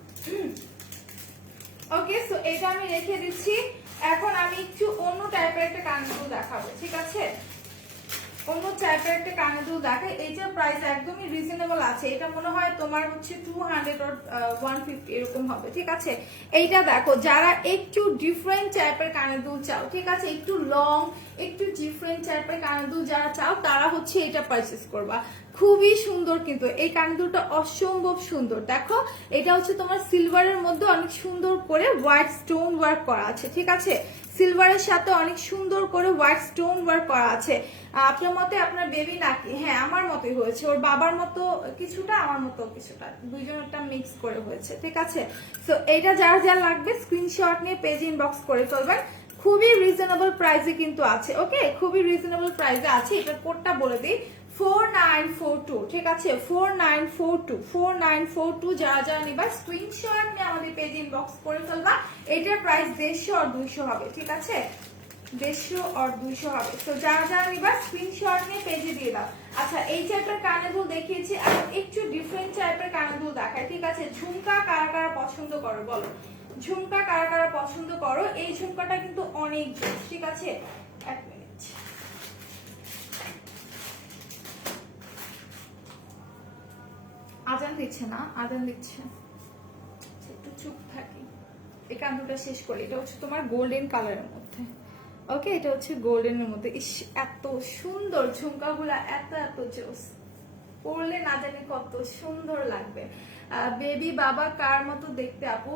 ওকে, সো এটা আমি রেখে দিচ্ছি। এখন আমি একটু অন্য টাইপের একটা কানের দুল দেখাবো, ঠিক আছে। অন্য টাইপের একটা কানের দুল দেখাই। এইটার প্রাইস একদমই রিজনেবল আছে। এটা মনে হয় তোমার হচ্ছে 200 or 150 এরকম হবে, ঠিক আছে। এইটা দেখো, যারা একটু ডিফারেন্ট টাইপের কানের দুল চাও, ঠিক আছে, একটু লং একটু ডিফারেন্ট টাইপের কানের দুল যারা চাও তারা হচ্ছে এটা পারচেজ করবা। খুবই সুন্দর, কিন্তু এই কানের দুলটা অসম্ভব সুন্দর। দেখো, এটা হচ্ছে তোমার সিলভারের মধ্যে অনেক সুন্দর করে হোয়াইট স্টোন ওয়ার্ক করা আছে, ঠিক আছে। সিলভারের সাথে অনেক সুন্দর করে হোয়াইট স্টোন ওয়ার্ক করা আছে। আপনার মতে আপনার বেবি নাকি? হ্যাঁ, আমার মতোই হয়েছে। ওর বাবার মতো কিছুটা, আমার মতো কিছুটা, দুইজনেরটা মিক্স করে হয়েছে, ঠিক আছে। সো এইটা যার যার লাগবে স্ক্রিনশট নিয়ে পেজ ইনবক্স করে ফেলবেন। খুবই রিজনেবল প্রাইসে কিন্তু আছে, ওকে, খুবই রিজনেবল প্রাইসে আছে। এটার কোডটা বলে দিই, 4942, ঠিক আছে, 4942 যারা যারা নিবা স্ক্রিনশট নিয়ে আমাদের পেজ ইনবক্স করে ফেলবা। এটার প্রাইস 150 আর 200 হবে, ঠিক আছে, 150 আর 200 হবে। তো যারা যারা নিবা স্ক্রিনশট নিয়ে পেজে দিয়ে দাও। আচ্ছা, এই টাইপের কানের দুল দেখিয়েছি, আর একটু ডিফারেন্ট টাইপের কানের দুল দেখায়, ঠিক আছে। ঝুমকা কারা কারা পছন্দ করো বলো, ঝুমকা কারা কারা পছন্দ করো। এই ঝুমকাটা কিন্তু অনেক জোস, ঠিক আছে। এক মিনিট, আজান দিচ্ছে না, আজান দিচ্ছে, একটু চুপ থাকি। এই কান্দুটা শেষ করি। এটা হচ্ছে তোমার গোল্ডেন কালারের মধ্যে, ওকে, এটা হচ্ছে গোল্ডেনের মধ্যে। ইস, এত সুন্দর ঝুমকাগুলা, এত এত জোস, পরলে না জানি কত সুন্দর লাগবে। বেবি বাবা কার মতো দেখতে আপু?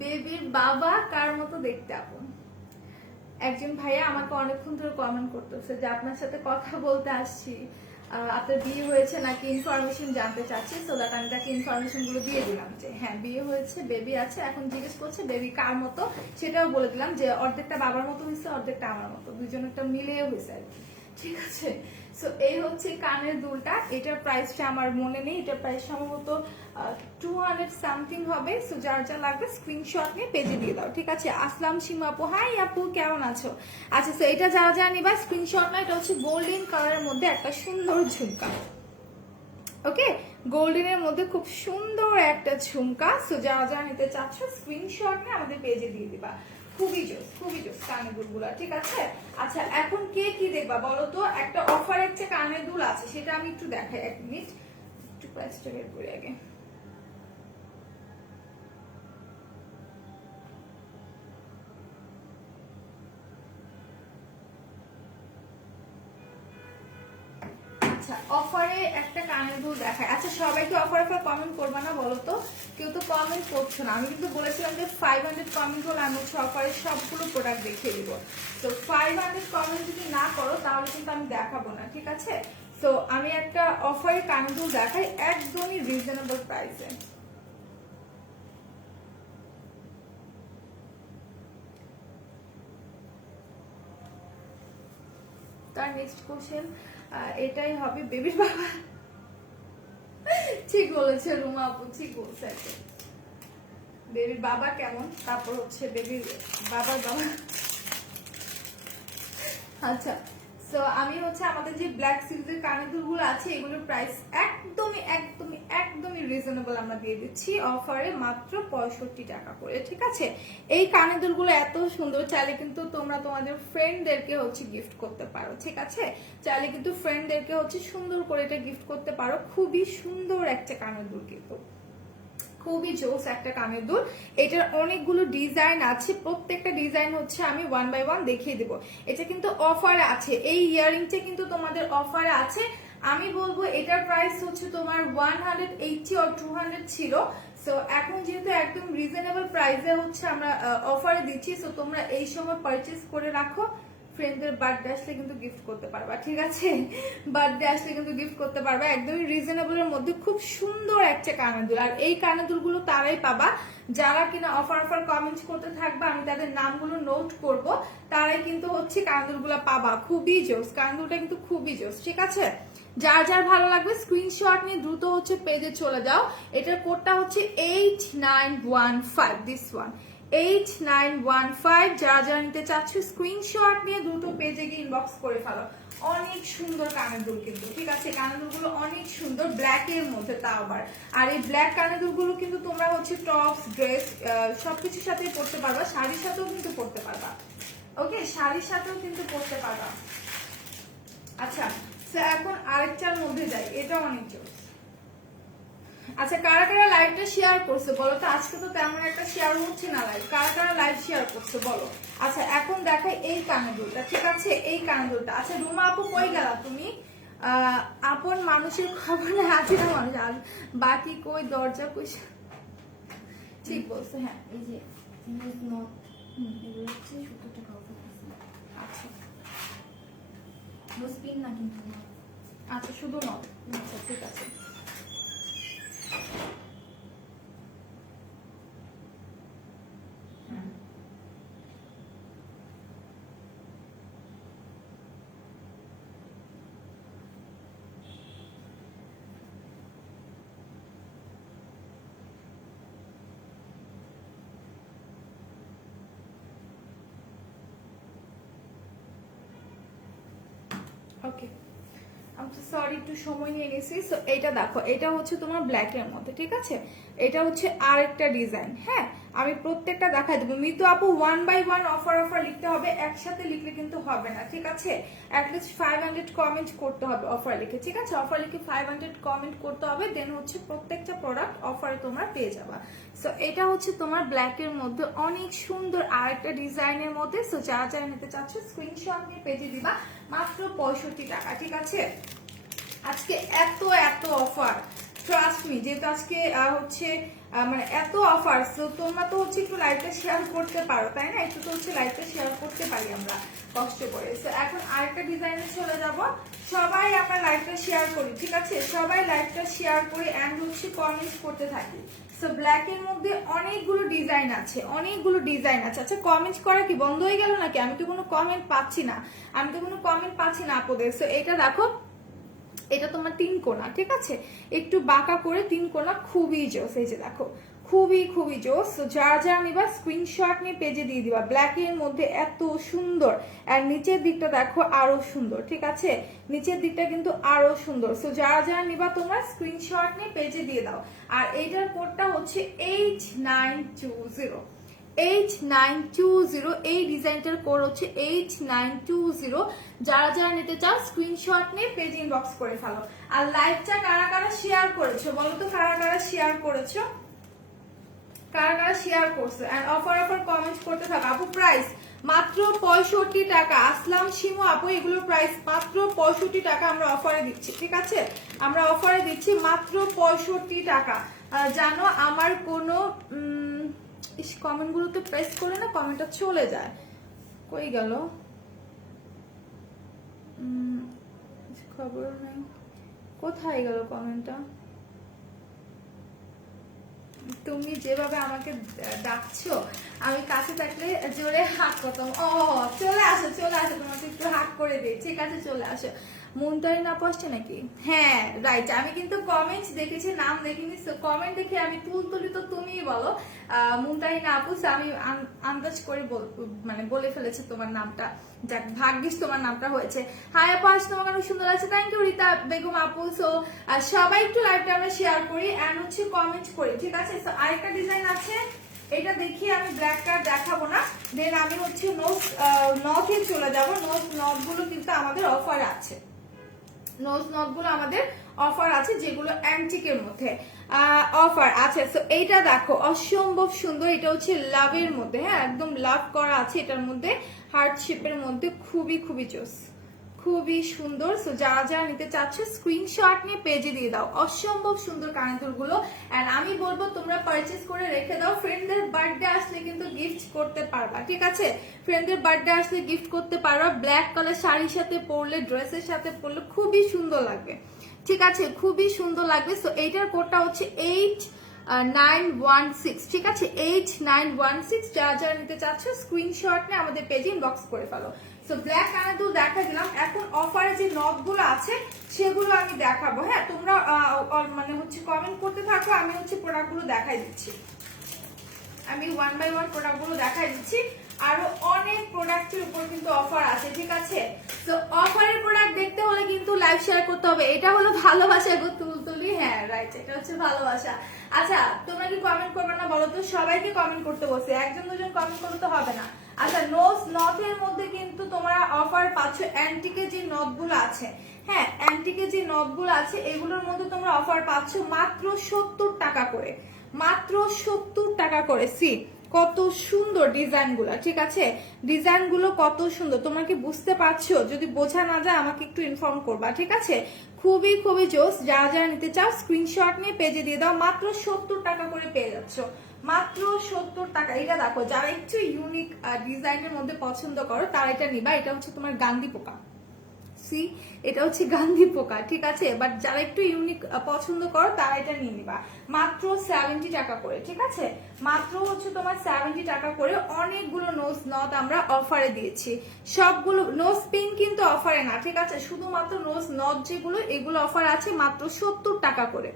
বেবির বাবা কার মতো দেখতে আপু? একজন ভাইয়া আমাকে অনেকক্ষণ ধরে কমেন্ট করতেছে যে আপনার সাথে কথা বলতে আসছি, আপনার বিয়ে হয়েছে নাকি ইনফরমেশন জানতে চাচ্ছি। সো দ্যাট আমি তাকে ইনফরমেশন গুলো দিয়ে দিলাম যে হ্যাঁ বিয়ে হয়েছে, বেবি আছে। এখন জিজ্ঞেস করছে বেবি কার মতো, সেটাও বলে দিলাম যে অর্ধেকটা বাবার মতো হয়েছে, অর্ধেকটা আমার মতো, দুজনেরটা মিলিয়ে হয়েছে আর কি, ঠিক আছে। সো এই হচ্ছে কানের দুলটা। এটার প্রাইসটা আমার মনে নেই, এটার প্রাইস সম্ভবত 200 সামথিং হবে। সো যার যা লাগবে স্ক্রিনশট নিয়ে পেজে দিয়ে দাও, ঠিক আছে। আসলাম সীমা আপু, হাই আপু, কেমন আছো? আচ্ছা, সো এটা যারা যারা নিবা স্ক্রিনশট না, এটা হচ্ছে গোল্ডেন কালারের মধ্যে একটা সুন্দর ঝুমকা, ওকে, গোল্ডেনের মধ্যে খুব সুন্দর একটা ঝুমকা। সো যারা যারা নিতে চাচ্ছ স্ক্রিনশট নিয়ে আমাদের পেজে দিয়ে দিবা। খুবই জোস, খুবই জোস কানের দুলগুলা, ঠিক আছে। আচ্ছা, এখন কে কি দেখবা বলো তো? একটা অফারের যে কানের দুল আছে সেটা আমি একটু দেখাই, এক মিনিট, একটু প্রাইসটা বের করি আগে। আচ্ছা, অফারে একটা কানের দুল দেখায়। আচ্ছা, সবাই কি অফারে কমেন্ট করবে না বলো তো? কেউ তো কমেন্ট করছো না। আমি কিন্তু বলেছিলাম যে 500 কমেন্ট হলে আমি হচ্ছে অফারে সবগুলো প্রোডাক্ট দেখিয়ে দিব। তো 500 কমেন্ট যদি না করো তাহলে কিন্তু আমি দেখাবো না, ঠিক আছে। তো আমি একটা অফারে কানের দুল দেখাই একদমই রিজনেবল প্রাইসে। তার নেক্সট কোশ্চেন এটাই হবে, বেবির বাবা। ঠিক বলেছে রুমা আপু, ঠিক বলছে। বেবির বাবা কেমন, তারপর হচ্ছে বেবির বাবার বাবা। আচ্ছা, সো আমি হচ্ছে আমাদের যে ব্ল্যাক সিল্কের কানের দুলগুলো আছে এগুলোর প্রাইস একদমই একদমই একদমই রিজনেবল আমরা দিয়ে দিচ্ছি অফারে, মাত্র 65 টাকা করে, ঠিক আছে। এই কানের দুলগুলো এত সুন্দর, চাইলে কিন্তু তোমরা তোমাদের ফ্রেন্ডদেরকে হচ্ছে গিফট করতে পারো, ঠিক আছে। চাইলে কিন্তু ফ্রেন্ডদেরকে হচ্ছে সুন্দর করে এটা গিফট করতে পারো। খুবই সুন্দর একটা কানের দুল, কিন্তু খুবই জোস একটা কানের দুল। এটার অনেকগুলো ডিজাইন আছে, প্রত্যেকটা ডিজাইন হচ্ছে আমি 1 বাই 1 দেখিয়ে দিব। এটা কিন্তু অফারে আছে, এই ইয়াররিংটা কিন্তু তোমাদের অফারে আছে। আমি বলবো এটার প্রাইস হচ্ছে তোমার 180 or 200 ছিল। সো এখন যেহেতু একদম রিজনেবল প্রাইসে হচ্ছে আমরা অফারে দিচ্ছি, সো তোমরা এই সময় পারচেজ করে রাখো। ফ্রেন্ডদের বার্থডে আসলে কিন্তু গিফট করতে পারবা, ঠিক আছে? বার্থডে আসলে কিন্তু গিফট করতে পারবা, একদমই রিজনেবলের মধ্যে খুব সুন্দর একটা কানের দুল। আর এই কানের দুলগুলো তারাই পাবা যারা কিনা অফার কমেন্ট করতে থাকবে, আমি তাদের নামগুলো নোট করব, তারাই কিন্তু হচ্ছে কানের দুলগুলো পাবা। খুবই জোস, কানের দুলটা কিন্তু খুবই জোস, ঠিক আছে? যার যার ভালো লাগবে স্ক্রিনশট নিয়ে দ্রুত হচ্ছে পেজে চলে যাও। এটার কোডটা হচ্ছে 8915, দিস ওয়ান 8915। যারা যারা নিতে চাচ্ছ স্ক্রিনশট নিয়ে দ্রুত পেজে গিয়ে ইনবক্স করে ফেলো। অনেক সুন্দর কানের দুল কিন্তু, ঠিক আছে? কানের দুলগুলো অনেক সুন্দর, ব্ল্যাক এর মধ্যে তাও আবার। আর এই ব্ল্যাক কানের দুলগুলো কিন্তু তোমরা হচ্ছে টপস, ড্রেস সবকিছুর সাথেই পরতে পারবা, শাড়ির সাথেও কিন্তু পরতে পারবা। ওকে, শাড়ির সাথেও কিন্তু পরতে পারবা। আচ্ছা, এখন আরেকটার মধ্যে যাই, এটা অনেক জোর। আচ্ছা, কারা কারা লাইভটা শেয়ার করছে বলো তো? আজকে তো তেমন একটা শেয়ার হচ্ছে না লাইভ, কারা কারা লাইভ শেয়ার করছে বলো? আচ্ছা, এখন দেখাই এই কানের দুলটা, ঠিক আছে? এই কানের দুলটা। আচ্ছা রুমা আপু কই গেলা তুমি? আপন মানুষের খবর না, হাজিরা মানুষ আর বাকি কই দরজা কই? ঠিক বলছো, হ্যাঁ। এই যে এগুলো হচ্ছে 70 টাকা অফার আছে। আচ্ছা স্পিন না কিন্তু না। আচ্ছা, শুধু নয়। আচ্ছা ঠিক আছে। ওকে, আমি তো সরি একটু সময় নিয়ে নিয়েছি। সো এটা দেখো, এটা হচ্ছে তোমার ব্ল্যাক এর মধ্যে, ঠিক আছে? এটা হচ্ছে আরেকটা ডিজাইন। হ্যাঁ, আমি প্রত্যেকটা দেখাই দেবো। মিতু আপু 1 বাই 1 অফার লিখতে হবে, একসাথে লিখলে কিন্তু হবে না, ঠিক আছে? অ্যাটলিস্ট 500 কমেন্ট করতে হবে অফার লিখে, ঠিক আছে? অফার লিখে 500 কমেন্ট করতে হবে, দেন হচ্ছে প্রত্যেকটা প্রোডাক্ট অফারে তোমরা পেয়ে যাবা। সো এটা হচ্ছে তোমার ব্ল্যাক এর মধ্যে অনেক সুন্দর আরেকটা ডিজাইনের মধ্যে। সো যারা যারা নিতে চাচ্ছ স্ক্রিনশট নিয়ে পেজে দিবা, মাত্র 65 টাকা, ঠিক আছে? আজকে এত অফার, ট্রাস্ট মি, যেহেতু আজকে হচ্ছে মানে এত অফার, তো তোমরা তো হচ্ছে একটু লাইভটা শেয়ার করতে পারো, তাই না? একটু তো হচ্ছে লাইভটা শেয়ার করতে পারি আমরা কষ্ট করে। তো এখন আরেকটা ডিজাইনে চলে যাব। সবাই আমরা লাইভটা শেয়ার করি, ঠিক আছে? সবাই লাইভটা শেয়ার করি এন্ড হচ্ছে কমেন্ট করতে থাকি। সো ব্ল্যাক এর মধ্যে অনেকগুলো ডিজাইন আছে, অনেকগুলো ডিজাইন আছে। আচ্ছা, কমেন্ট করা কি বন্ধ হয়ে গেল নাকি? আমি তো কোনো কমেন্ট পাচ্ছি না, আমি তো কোনো কমেন্ট পাচ্ছি না আপুদের। সো এটা দেখো, এটা তোমার 3 কোণা, ঠিক আছে? একটু বাঁকা করে 3 কোণা, খুবই জোস। এই যে দেখো, খুবই জোস। যারা যারা নিবা স্ক্রিনশট নিয়ে পেজে দিয়ে দিবা। ব্ল্যাক এর মধ্যে এত সুন্দর, আর নিচের দিকটা দেখো আরো সুন্দর, ঠিক আছে? নিচের দিকটা কিন্তু আরো সুন্দর। সো যারা যারা নিবা তোমরা স্ক্রিনশট নিয়ে পেজে দিয়ে দাও। আর এইটার কোডটা হচ্ছে 8920, 8920। এই ডিজাইনটার কোড হচ্ছে 8920। যারা যারা নিতে চাও স্ক্রিনশট নিয়ে পেজ ইনবক্স করে ফেলো। আর লাইভটা কারা কারা শেয়ার করেছো বলো তো? কারা কারা শেয়ার করেছো? কারা কারা শেয়ার করছো? এন্ড অফার কমেন্ট করতে থাকো। আপু প্রাইস মাত্র 65 টাকা। আসলাম শিমু আপু, এগুলোর প্রাইস মাত্র 65 টাকা আমরা অফারে দিচ্ছি, ঠিক আছে? আমরা অফারে দিচ্ছি মাত্র 65 টাকা। জানো আমার কোনো কমেন্ট গুলোতে প্রেস করে না, কমেন্টটা চলে যায়, কই গেল? খবর নাই, কোথায় গেল কমেন্টটা? তুমি যেভাবে আমাকে ডাকছো, আমি কাছে থাকলে জোরে হাত করতাম। ও চলে আসো, তোমাকে একটু হাত করে দিই, ঠিক আছে? চলে আসো। মুনতারি না আসছে নাকি? হ্যাঁ রাইট, আমি কিন্তু কমেন্টস দেখেছি, নাম দেখিনি। কমেন্ট দেখে আমি তুলতুলি, তো তুমিই বলো মুনতারি না আপু। আমি আন্দাজ করে মানে বলে ফেলেছে তোমার নামটা। যাক, ভাগ্যিস তোমার নামটা হয়েছে। হাই আপু, আজ তোমাকে অনেক সুন্দর আছে। থ্যাংক ইউ রিতা বেগম আপু। সো সবাই একটু লাইভটা আমরা শেয়ার করি এন্ড হচ্ছে কমেন্ট করি, ঠিক আছে? সো আরেকটা ডিজাইন আছে, এটা দেখিয়ে আমি ব্ল্যাক কার্ড দেখাবো না, দেন আমি হচ্ছে নথে চলে যাবো। নথগুলো কিন্তু আমাদের অফার আছে, নথগুলো আমাদের অফার আছে, যেগুলো অ্যান্টিকের মধ্যে অফার আছে। সো এইটা দেখো, অসম্ভব সুন্দর। এটা হচ্ছে লাভের মধ্যে, হ্যাঁ একদম লাভ করা আছে এটার মধ্যে, হার্ট শেপের মধ্যে, খুবই জোস, খুবই সুন্দর। সো যারা যারা নিতে চাচ্ছ স্ক্রিনশট নিয়ে পেজে দিয়ে দাও। অসম্ভব সুন্দর কানের দুলগুলো, এন্ড আমি বলবো তোমরা পারচেজ করে রেখে দাও। ফ্রেন্ডদের বার্থডে আসলে কিন্তু গিফট করতে পারবা, ঠিক আছে? ফ্রেন্ডের বার্থডে আসলে গিফট করতে পারবা। ব্ল্যাক কালার শাড়ির সাথে পরলে, ড্রেসের সাথে পরলে খুবই সুন্দর লাগবে, ঠিক আছে? খুবই সুন্দর লাগবে। সো এইটার কোডটা হচ্ছে 8916, ঠিক আছে? 8916। যারা যারা নিতে চাচ্ছ স্ক্রিনশট নিয়ে আমাদের পেজে ইনবক্স করে ফেলো। সো ব্ল্যাক কানাদুল দেখা দিলাম। এখন অফারে যে নথগুলো আছে সেগুলো আমি দেখাবো। হ্যাঁ, তোমরা মানে হচ্ছে কমেন্ট করতে থাকো, আমি হচ্ছে প্রোডাক্টগুলো দেখাই দিচ্ছি। আমি 1 বাই 1 প্রোডাক্টগুলো দেখাই দিচ্ছি। আরো অনেক প্রোডাক্টের উপর কিন্তু অফার আছে, ঠিক আছে? তো অফারের প্রোডাক্ট দেখতে হলে কিন্তু লাইভ শেয়ার করতে হবে। এটা হলো ভালোবাসা গো তুলতুলি, হ্যাঁ রাইট, এটা হচ্ছে ভালোবাসা। আচ্ছা, তোমরা কি কমেন্ট করবে না বলো তো? সবাইকে কমেন্ট করতে বলছে, একজন দুজন কমেন্ট করতে হবে না। আচ্ছা, নথের মধ্যে কিন্তু তোমরা অফার পাচ্ছ। অ্যান্টিকের যে নথগুলো আছে, হ্যাঁ অ্যান্টিকের যে নথগুলো আছে এগুলোর মধ্যে তোমরা অফার পাচ্ছ মাত্র 70 টাকা করে, মাত্র 70 টাকা করে। সি কত সুন্দর ডিজাইনগুলো, ঠিক আছে? ডিজাইনগুলো কত সুন্দর, তোমরা কি বুঝতে পারছো? যদি বোঝা না যায় আমাকে একটু ইনফর্ম করবা, ঠিক আছে? খুবই খুবই জোস। যারা যারা নিতে চাও স্ক্রিনশট নিয়ে পেজে দিয়ে দাও। মাত্র 70 টাকা করে পেয়ে যাচ্ছ, মাত্র 70 টাকা। এটা দেখো, যারা একটু ইউনিক ডিজাইনের মধ্যে পছন্দ করো তারা এটা নিবা। এটা হচ্ছে তোমার গান্ধী পোকা, সি এটা হচ্ছে গান্ধী পোকা, ঠিক আছে? বাট যারা একটু ইউনিক পছন্দ করো তারা এটা নিয়ে নিবা। মাত্র 70 টাকা করে, ঠিক আছে? মাত্র হচ্ছে তোমার 70 টাকা করে। অনেকগুলো নোজ নথ আমরা অফারে দিয়েছি। সবগুলো নোজ পিন কিন্তু অফারে না, ঠিক আছে? শুধুমাত্র নোজ নথ যেগুলো এগুলো অফার আছে মাত্র 70 টাকা করে,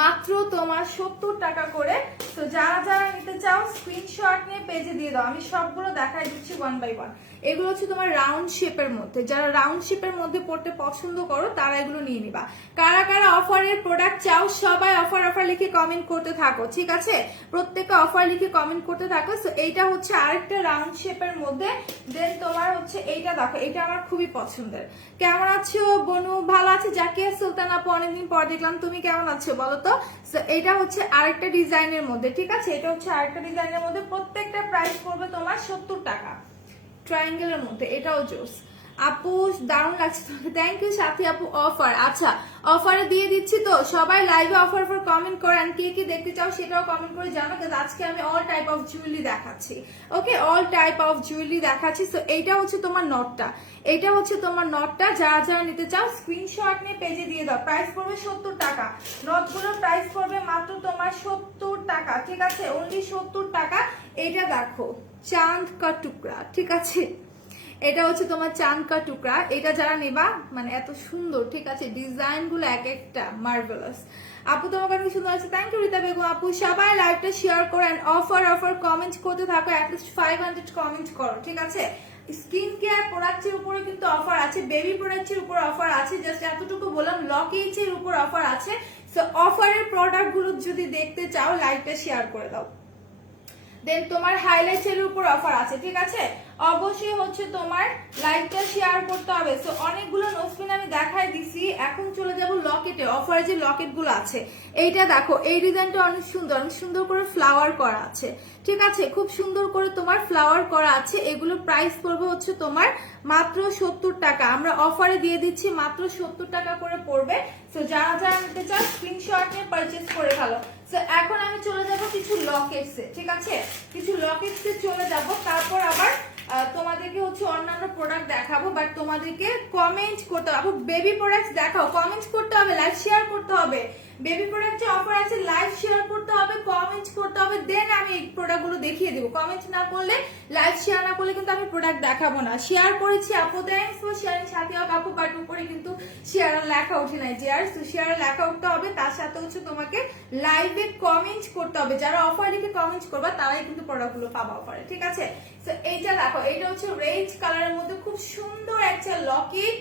মাত্র তোমার 70 টাকা করে। তো যারা যারা নিতে চাও স্ক্রিনশট নিয়ে পেজে দিয়ে দাও। আমি সবগুলো দেখাই দিচ্ছি 1 বাই 1। এগুলো হচ্ছে তোমার রাউন্ড শেপের মধ্যে, যারা রাউন্ড শেপের মধ্যে পড়তে পছন্দ করো তারা এগুলো নিয়ে নিবা। কারা কারা অফারের প্রোডাক্ট চাও সবাই অফার অফার লিখে কমেন্ট করতে থাকো, ঠিক আছে? প্রত্যেকটা অফার লিখে কমেন্ট করতে থাকো। সো এইটা হচ্ছে আরেকটা রাউন্ড শেপের মধ্যে। দেন তোমার হচ্ছে এইটা দেখো, এটা আমার খুবই পছন্দের। কেমন আছো বনু? ভালো আছে। জাকিয়া সুলতান আপু, অনেকদিন পর দেখলাম, তুমি কেমন আছো বলো তো? সো এটা হচ্ছে আরেকটা ডিজাইনের মধ্যে, ঠিক আছে? এটা হচ্ছে আরেকটা ডিজাইনের মধ্যে। প্রত্যেকটা প্রাইস পড়বে তোমার 70 টাকা। ট্রায়াঙ্গেলের মধ্যে, এটাও জোস। আপু দারুণ লাগছে তোমাকে, থ্যাংক ইউ সাথী আপু। অফার, আচ্ছা অফারে দিয়ে দিচ্ছি তো সবাই লাইভে অফার ফর কমেন্ট করেন। কে কি দেখতে চাও সেটাও কমেন্ট করে জানো, কারণ আজকে আমি অল টাইপ অফ জুয়েলারি দেখাচ্ছি। ওকে, অল টাইপ অফ জুয়েলারি দেখাচ্ছি। সো এইটা হচ্ছে তোমার নটটা, এটা হচ্ছে তোমার নটটা। যারা যারা নিতে চাও স্ক্রিনশট নিয়ে পেজে দিয়ে দাও। প্রাইস পড়বে 70 টাকা। নটগুলোর প্রাইস পড়বে মাত্র তোমার 70 টাকা, ঠিক আছে? অনলি 70 টাকা। এটা দেখো চাঁদ কা টুকরা, ঠিক আছে? এটা হচ্ছে তোমার চাঁদ কা টুকরা। এটা যারা নেবা মানে এত সুন্দর, ঠিক আছে? ডিজাইন গুলো এক একটা মার্ভেলাস। আপু তোমার কাছে সুন্দর আছে, থ্যাংক ইউ রিতা বেগম আপু। সবাই লাইভটা শেয়ার করো এন্ড অফার অফার কমেন্ট করতে থাকো। অ্যাটলিস্ট 500 কমেন্ট করো, ঠিক আছে? স্কিন কেয়ার প্রোডাক্টের উপরে কিন্তু অফার আছে, বেবি প্রোডাক্টের উপর অফার আছে। জাস্ট এতটুকু বললাম, লকেজের উপর অফার আছে। সো অফারের প্রোডাক্ট গুলো যদি দেখতে চাও লাইভটা শেয়ার করে দাও। দেন তোমার হাইলাইটের উপর অফার আছে, ঠিক আছে? অবশ্যই হচ্ছে তোমার লাইকটা শেয়ার করতে হবে। সো অনেকগুলো নোজপিন আমি দেখাই দিছি। এখন চলে যাব লকেটে। অফারে যে লকেট গুলো আছে, এইটা দেখো, এই ডিজাইনটা অনেক সুন্দর, অনেক সুন্দর করে ফ্লাওয়ার করা আছে, ঠিক আছে? খুব সুন্দর করে তোমার ফ্লাওয়ার করা আছে। এগুলো প্রাইস পড়বে হচ্ছে তোমার মাত্র 70 টাকা। আমরা অফারে দিয়ে দিচ্ছি, মাত্র 70 টাকা করে পড়বে। সো যারা যারা নিতে চাও স্ক্রিনশট নিয়ে পারচেজ করে ফেলো। সো এখন আমি চলে যাব কিছু লকেটসে, ঠিক আছে? কিছু লকেটসে চলে যাব, তারপর আবার তোমাদেরকে হচ্ছে অন্যান্য প্রোডাক্ট দেখাবো। বাট তোমাদেরকে কমেন্ট করতে হবে। বেবি প্রোডাক্ট দেখাও, কমেন্ট করতে হবে, লাইভ শেয়ার করতে হবে। বেবি প্রোডাক্টে অফার আছে, লাইভ শেয়ার করতে হবে, কমেন্ট করতে হবে। দেন আমি এই প্রোডাক্টগুলো দেখিয়ে দেবো। কমেন্ট না করলে, লাইভ শেয়ার না করলে কিন্তু আমি প্রোডাক্ট দেখাবো না। শেয়ার করেছি আপু, থ্যাঙ্কস ফর শেয়ারিং সাথে আপু। বাট উপরে কিন্তু শেয়ার লেখা উঠে নাই, জিয়ার। তো শেয়ার লেখা উঠতে হবে, তার সাথে হচ্ছে তোমাকে লাইভে কমেন্ট করতে হবে। যারা অফার লিখে কমেন্ট করবা তারাই কিন্তু প্রোডাক্টগুলো পাবা অফারে, ঠিক আছে? তো এইটা দেখো, এটা হচ্ছে রেড কালারের মধ্যে খুব সুন্দর একটা locket.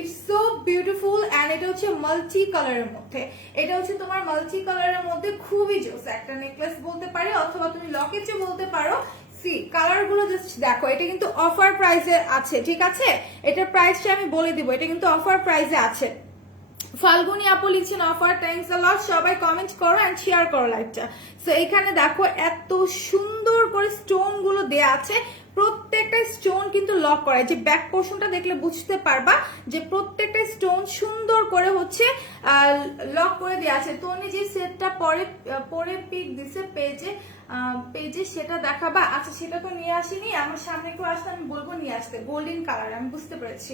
It's so beautiful and এটা হচ্ছে মাল্টি কালারের মধ্যে। এটা হচ্ছে তোমার মাল্টি কালারের মধ্যে খুবই জোস একটা নেকলেস বলতে পারি, অথবা তুমি লকেটও বলতে পারো। সি কালার গুলো জাস্ট দেখো, এটা কিন্তু অফার প্রাইসে আছে, ঠিক আছে? এটার প্রাইসটা আমি বলে দিব, এটা কিন্তু অফার প্রাইসে আছে। ফাল্গুনি আপু লিখছেন অফার, থ্যাঙ্কস আ লট। সবাই কমেন্ট করো এন্ড শেয়ার করো লাইভটা। সো এখানে দেখো এত সুন্দর করে স্টোন গুলো দেয়া আছে। প্রত্যেকটা স্টোন কিন্তু লক করা, যে ব্যাক পোর্শনটা দেখলে বুঝতে পারবা যে প্রত্যেকটা স্টোন সুন্দর করে হচ্ছে লক করে দেওয়া আছে। তো উনি যে সেটটা পরে পিক দিছে পেজে, পেজে সেটা দেখাবা? আচ্ছা সেটা তো নিয়ে আসিনি, আমার সামনে কেউ আসলে আমি বলবো নিয়ে আসতে। গোল্ডেন কালার, আমি বুঝতে পেরেছি।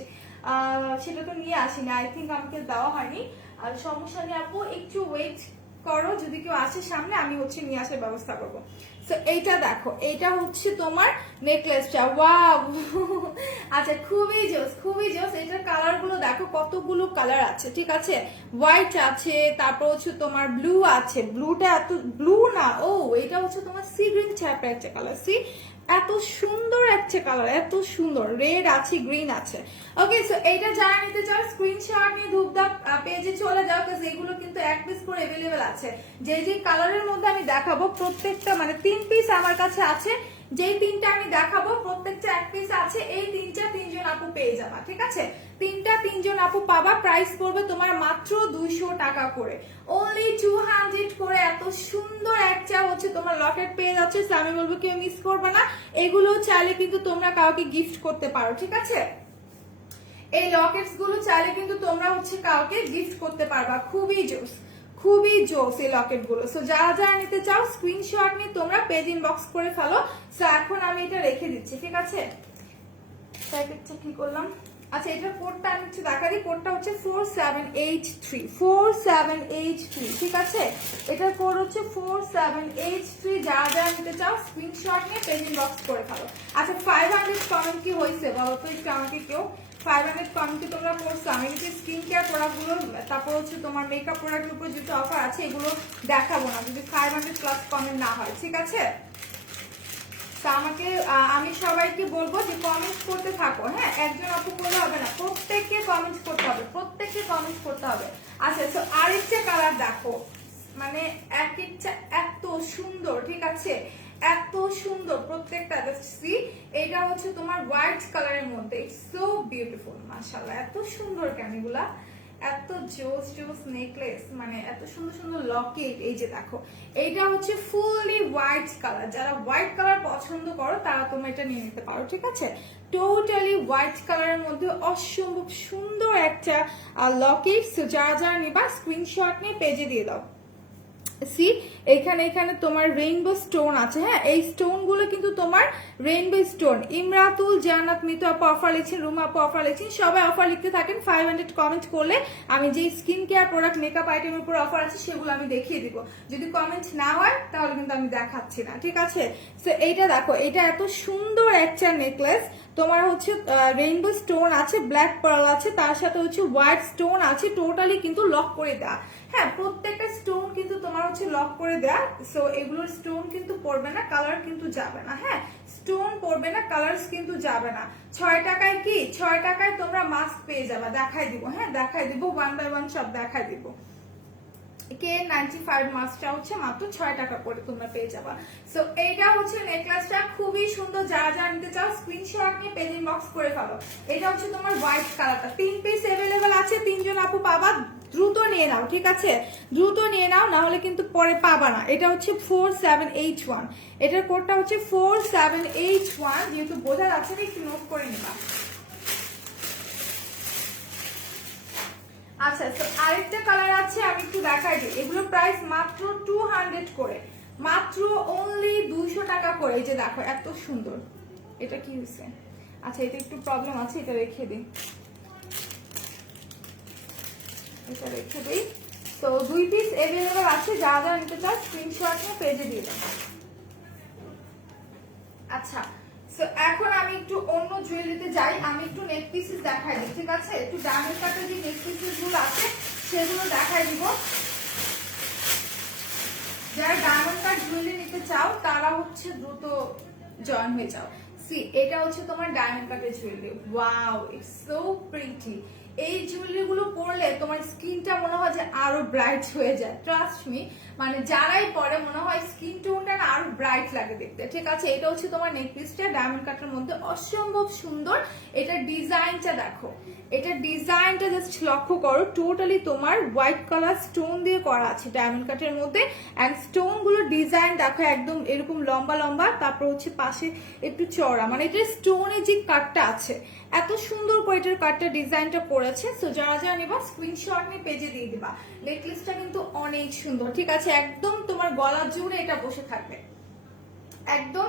সেটা তো নিয়ে আসিনি, আই থিঙ্ক আমাকে দেওয়া হয়নি। আর সমস্যা নেই আপু, একটু ওয়েট করো, যদি কেউ আসে সামনে আমি হচ্ছে নিয়ে আসার ব্যবস্থা করবো। তো এইটা দেখো, এইটা হচ্ছে তোমার নেকলেসটা, ওয়াও। আচ্ছা খুবই জোস, খুবই জোস। এটার কালার গুলো দেখো, কতগুলো কালার আছে, ঠিক আছে। হোয়াইট আছে, তারপর হচ্ছে তোমার ব্লু আছে, ব্লুটা এত ব্লু না, ও এটা হচ্ছে তোমার সি গ্রিন টাইপের একটা কালার। সি এত সুন্দর একটা কালার, এত সুন্দর। রেড আছে, গ্রিন আছে। ওকে, সো এইটা যারা নিতে চাও স্ক্রিনশট নিয়ে ধূপধাপ পেজে চলে যাও, কারণ এগুলো কিন্তু এক পিস করে अवेलेबल আছে। যে যে কালারের মধ্যে আমি দেখাবো প্রত্যেকটা, মানে 3 পিস আমার কাছে আছে। যেই 3টা আমি দেখাবো প্রত্যেকটা এক পিস আছে। এই 3টা 3জন আপু পেয়ে যাবা, ঠিক আছে। 3টা 3জন আপু পাবা। প্রাইস পড়বে তোমার মাত্র 200 টাকা করে, অনলি 200 করে। এত সুন্দর একটা হচ্ছে তোমার লকেট পেয়ে যাচ্ছে। আমি বলবো কেউ মিস করবে না। এগুলো চাইলে কিন্তু তোমরা কাউকে গিফট করতে পারো, ঠিক আছে। এই লকেটস গুলো চাইলে কিন্তু তোমরা হচ্ছে কাউকে গিফট করতে পারবা। খুবই জোস, খুবই জোস এই লকেট গুলো। সো যারা যারা নিতে চাও স্ক্রিনশট নিয়ে তোমরা পেজ ইনবক্স করে ফেলো। সো এখন আমি এটা রেখে দিচ্ছি, ঠিক আছে। প্যাকেটটা কি করলাম? আচ্ছা এটার কোডটা আমি একটু দেখা দিই। কোডটা হচ্ছে 4783, 4783, ঠিক আছে। এটার কোড হচ্ছে 4783। যারা যারা নিতে চাও স্ক্রিনশট নিয়ে পেজ ইনবক্স করে ফেলো। আচ্ছা 500 কমেন্ট কি হয়েছে বলো তো একটু আমাকে কেউ। 500 কমেন্ট কি তোমরা করছো? আমি কিন্তু স্কিন কেয়ার প্রোডাক্ট গুলো, তারপর হচ্ছে তোমার মেকআপ প্রোডাক্টের উপর যেটা অফার আছে এগুলো দেখাবো না যদি 500 প্লাস কমেন্ট না হয়, ঠিক আছে। তা আমাকে আমি সবাইকে বলবো যে কমেন্ট করতে থাকো, হ্যাঁ। একজন আপু করলে হবে না, প্রত্যেককে কমেন্ট করতে হবে, প্রত্যেককে কমেন্ট করতে হবে। আচ্ছা তো আরেকটা কালার দেখো, মানে এক একটা এত সুন্দর, ঠিক আছে, এত সুন্দর প্রত্যেকটা। সি এটা হচ্ছে তোমার হোয়াইট কালারের মধ্যে, ইটস সো বিউটিফুল, মাশাআল্লাহ। এত সুন্দর কেন এগুলা, এত জোস জোস নেকলেস, মানে এত সুন্দর সুন্দর লকেট। এই যে দেখো, এইটা হচ্ছে ফুললি হোয়াইট কালার। যারা হোয়াইট কালার পছন্দ করো তারা তোমরা এটা নিয়ে নিতে পারো, ঠিক আছে। টোটালি হোয়াইট কালারের মধ্যে অসম্ভব সুন্দর একটা লকেট। যারা যারা নিবা স্ক্রিনশট নিয়ে পেজে দিয়ে দাও। সি এখানে এখানে তোমার রেইনবো স্টোন আছে, হ্যাঁ। এই স্টোন গুলো কিন্তু তোমার রেইনবো স্টোন। ইমরাতুল জান্নাত মিতু আপু অফার লিখছেন, রুমা আপু অফার লিখছেন, সবাই অফার লিখতে থাকেন। 500 কমেন্ট করলে আমি যে স্কিন কেয়ার প্রোডাক্ট মেকআপ আইটেমের উপর অফার আছে সেগুলো আমি দেখিয়ে দিব। যদি কমেন্ট না হয় তাহলে কিন্তু আমি দেখাচ্ছি না, ঠিক আছে। সো এইটা দেখো, এটা এত সুন্দর একটা নেকলেস। তোমার হচ্ছে রেইনবো স্টোন আছে, ব্ল্যাক পার্ল আছে, তার সাথে হচ্ছে হোয়াইট স্টোন আছে। টোটালি কিন্তু লক করে দেওয়া, হ্যাঁ। প্রত্যেকটা স্টোন কিন্তু তোমার হচ্ছে লক করে দেয়া। সো এগুলোর স্টোন কিন্তু পড়বে না, কালার কিন্তু যাবে না, হ্যাঁ। স্টোন পড়বে না, কালার্স কিন্তু যাবে না। 6 টাকায় কি, 6 টাকায় তোমরা মাস্ক পেয়ে যাবে। দেখাই দিব, হ্যাঁ দেখাই দিব, 1 বাই 1 সব দেখাই দিব। K95 মাস্কটা হচ্ছে মাত্র 6 টাকা করে তোমরা পেয়ে যাবা। সো এইটা হচ্ছে নেকলেসটা, খুবই সুন্দর। যারা যারা নিতে চাও স্ক্রিনশট নিয়ে পেজ ইনবক্স করে ফেলো। এটা হচ্ছে তোমার হোয়াইট কালারটা, 3 পিস अवेलेबल আছে, 3 জন আপু পাবা। দ্রুত নিয়ে নাও, ঠিক আছে, দ্রুত নিয়ে নাও, না হলে কিন্তু পরে পাবা না। এটা হচ্ছে 4781, এটার কোডটা হচ্ছে 4781। যেহেতু বোঝা যাচ্ছে না একটু নোট করে নিবা। আচ্ছা তো আরেকটা কালার আছে, আমি একটু দেখাই দিই। এগুলো প্রাইস মাত্র 200 করে, মাত্র অনলি 200 টাকা করে। এই যে দেখো এত সুন্দর। এটা কি হয়েছে? আচ্ছা এটা একটু প্রবলেম আছে, এটা রেখে দিই, এটা রেখে দিই। তো 2 পিস अवेलेबल আছে, যারা যারা নিতে চাও স্ক্রিনশট নিয়ে পেজে দিয়ে দাও। আচ্ছা সো এখন আমি একটু অন্য জুয়েলারিতে যাই, আমি একটু নেক পিসেস দেখাই দিই, ঠিক আছে। একটু ডায়মন্ড কাটের যে নেক পিসেস গুলো আছে সেগুলো দেখাই দিব। যারা ডায়মন্ড কাট জুয়েলারি নিতে চাও তারা হচ্ছে দ্রুত জয়েন হয়ে যাও। সি এটা হচ্ছে তোমার ডায়মন্ড কাটের jewellery, wow it's so pretty. এই জুয়েলারি গুলো পরলে তোমার স্কিনটা মনে হয় যে আরো ব্রাইট হয়ে যায়, ট্রাস্ট মি। মানে যারাই পরে মনে হয় স্কিন টোনটা না আরো ব্রাইট লাগে দেখতে, ঠিক আছে। এটা হচ্ছে তোমার নেক পিসটা ডায়মন্ড কাটের মধ্যে, অসম্ভব সুন্দর। এটা ডিজাইনটা দেখো, এটা ডিজাইনটা জাস্ট লক্ষ্য করো। টোটালি তোমার হোয়াইট কালার স্টোন দিয়ে করা আছে ডায়মন্ড কাটের মধ্যে। এন্ড স্টোন গুলো ডিজাইন দেখো একদম এরকম লম্বা লম্বা, তারপর হচ্ছে পাশে একটু চওড়া, মানে এটা স্টোনের যে কাটটা আছে এত সুন্দর করে এটার কাটটা ডিজাইনটা করেছে। সো যারা যারা নিবা স্ক্রিনশট নিয়ে পেজে দিয়ে দিবা। নেকলেসটা কিন্তু অনেক সুন্দর, ঠিক আছে, একদম তোমার গলা জুড়ে এটা বসে থাকবে। একদম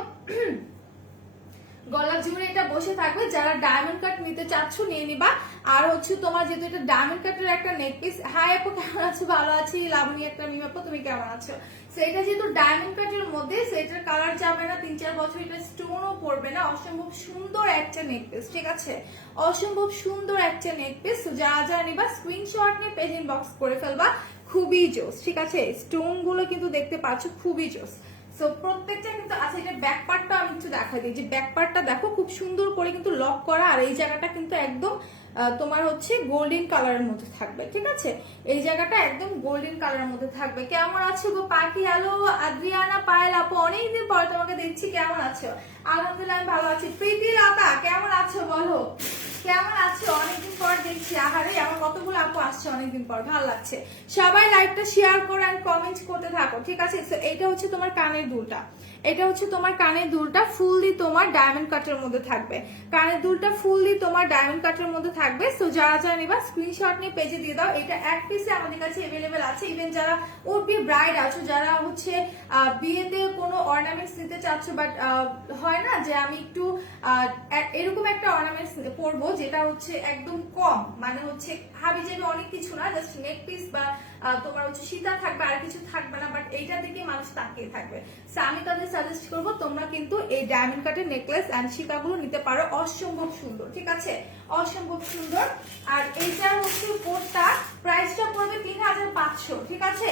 গলা জুড়ে এটা বসে থাকবে। যারা ডায়মন্ড কাট নিতে চাচ্ছ নিয়ে নিবা। আর হচ্ছে তোমার যেহেতু এটা ডায়মন্ড কাটের একটা নেক পিস। হাই আপু কেমন আছো? ভালো আছি। লাবণী একটা মিম আপু তুমি কেমন আছো? সেটা যেহেতু ডায়মন্ড কাটের মধ্যে সেটার কালার যাবে না 3-4 বছর, এটা স্টোনও পড়বে না। অসম্ভব সুন্দর একটা নেক পিস, ঠিক আছে? অসম্ভব সুন্দর একটা নেক পিস। যারা যারা নিবা স্ক্রিনশট নিয়ে পেজ ইনবক্স করে ফেলবা। খুবই জোস, ঠিক আছে? স্টোন গুলো কিন্তু দেখতে পাচ্ছ খুবই জোস। সো প্রত্যেকটা কিন্তু আচ্ছা, এটা ব্যাক পার্টটা আমি একটু দেখাই দিই। যে ব্যাক পার্টটা দেখো খুব সুন্দর করে কিন্তু লক করা, আর এই জায়গাটা কিন্তু একদম তোমার হচ্ছে গোল্ডেন কালারের মধ্যে থাকবে, ঠিক আছে? এই জায়গাটা একদম গোল্ডেন কালারের মধ্যে থাকবে। কেমন আছো গো পাখি? হ্যালো আদ্রিয়ানা পায়েল আপু, অনেকদিন পরে তোমাকে দেখছি, কেমন আছো? আলহামদুলিল্লাহ আমি ভালো আছি। প্রীতি লতা কেমন আছো বলো? কেমন আছো? অনেকদিন পর দেখছি। আহারে আমার কতগুলো আপু আসছে অনেকদিন পর, ভালো লাগছে। সবাই লাইভটা শেয়ার করো এন্ড কমেন্ট করতে থাকো, ঠিক আছে? সো এইটা হচ্ছে তোমার কানের দুলটা। এটা হচ্ছে তোমার কানের দুলটা ফুললি তোমার ডায়মন্ড কাটের মধ্যে থাকবে। কানের দুলটা ফুললি তোমার ডায়মন্ড কাটের মধ্যে থাকবে। সো যারা যারা নিবা স্ক্রিনশট নিয়ে পেজে দিয়ে দাও। এটা এক পিসে আমাদের কাছে अवेलेबल আছে। ইভেন যারা উড-বি ব্রাইড আছো, যারা হচ্ছে বিয়েতে কোনো অর্নামেন্টস নিতে চাচ্ছ, বাট হয় না যে আমি একটু এরকম একটা অর্নামেন্টস পরবো যেটা হচ্ছে একদম কম, মানে হচ্ছে হাবি যাবে অনেক কিছু না, জাস্ট নেক পিস বা তোমার হচ্ছে সীতা থাকবে, আর কিছু থাকবে না, বাট এইটা দিকে মানুষ তাকিয়ে থাকবে। সো আমি তাদের সাজেস্ট করবো তোমরা কিন্তু এই ডায়মন্ড কাটের নেকলেস এন্ড সীতাগুলো নিতে পারো। অসম্ভব সুন্দর, ঠিক আছে? অসম্ভব সুন্দর। আর এইটার হচ্ছে কোটটা প্রাইসটা পড়বে 3500, ঠিক আছে?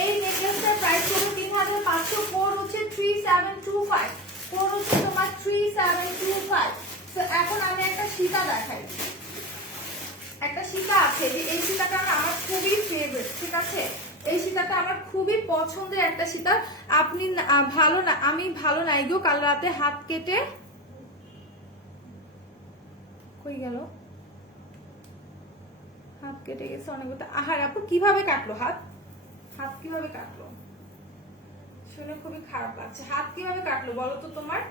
এই নেকলেসটার প্রাইস পড়বে 3500। কোড হচ্ছে 3725। কোড হচ্ছে তোমার 3725। তো এখন আমি একটা সীতা দেখাই। একটা সীতা আছে, যে এই সীতাটা আমার খুবই ফেভারিট, ঠিক আছে? এই সীতাটা আমার খুবই পছন্দের একটা সীতা। আপনি ভালো না, আমি ভালো নাই গো, কাল রাতে হাত কেটে কই গেল? হাত কেটে গেছে অনেক। আহার আপু কিভাবে কাটলো হাত? হাত কিভাবে কাটলো শুনে খুবই খারাপ লাগছে। হাত কিভাবে কাটলো বলো তো? তোমার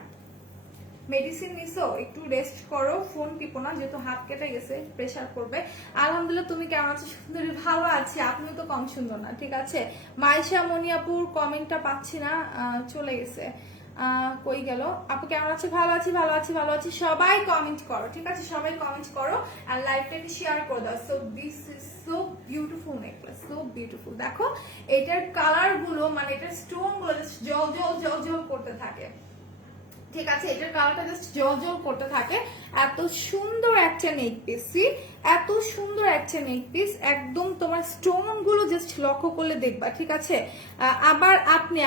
মেডিসিন নিছো? একটু রেস্ট করো, ফোন টিপো না, যেহেতু হাত কেটে গেছে প্রেসার করবে। আলহামদুলিল্লাহ তুমি কেমন আছো? সুন্দরী ভালো আছি। আপনিও তো কম সুন্দর না, ঠিক আছে? মাইশা মনিয়াপুর কমেন্টটা পাচ্ছি না, চলে গেছে। কই গেল? আপু কেমন আছো? ভালো আছি, ভালো আছি, ভালো আছি। সবাই কমেন্ট করো, ঠিক আছে? সবাই কমেন্ট করো আর লাইভটাকে শেয়ার করে দাও। So this is so beautiful necklace, so beautiful. দেখো এটার কালার গুলো, মানে এটার স্টোন গুলো জল জল জল জল করতে থাকে, ঠিক আছে? এটার কালারটা জাস্ট জল করতে থাকে। এত সুন্দর একটা নেক পিস, এত সুন্দর একটা নেক পিস। একদম তোমার স্টোন গুলো জাস্ট লক্ষ্য করলে দেখবা, ঠিক আছে? আবার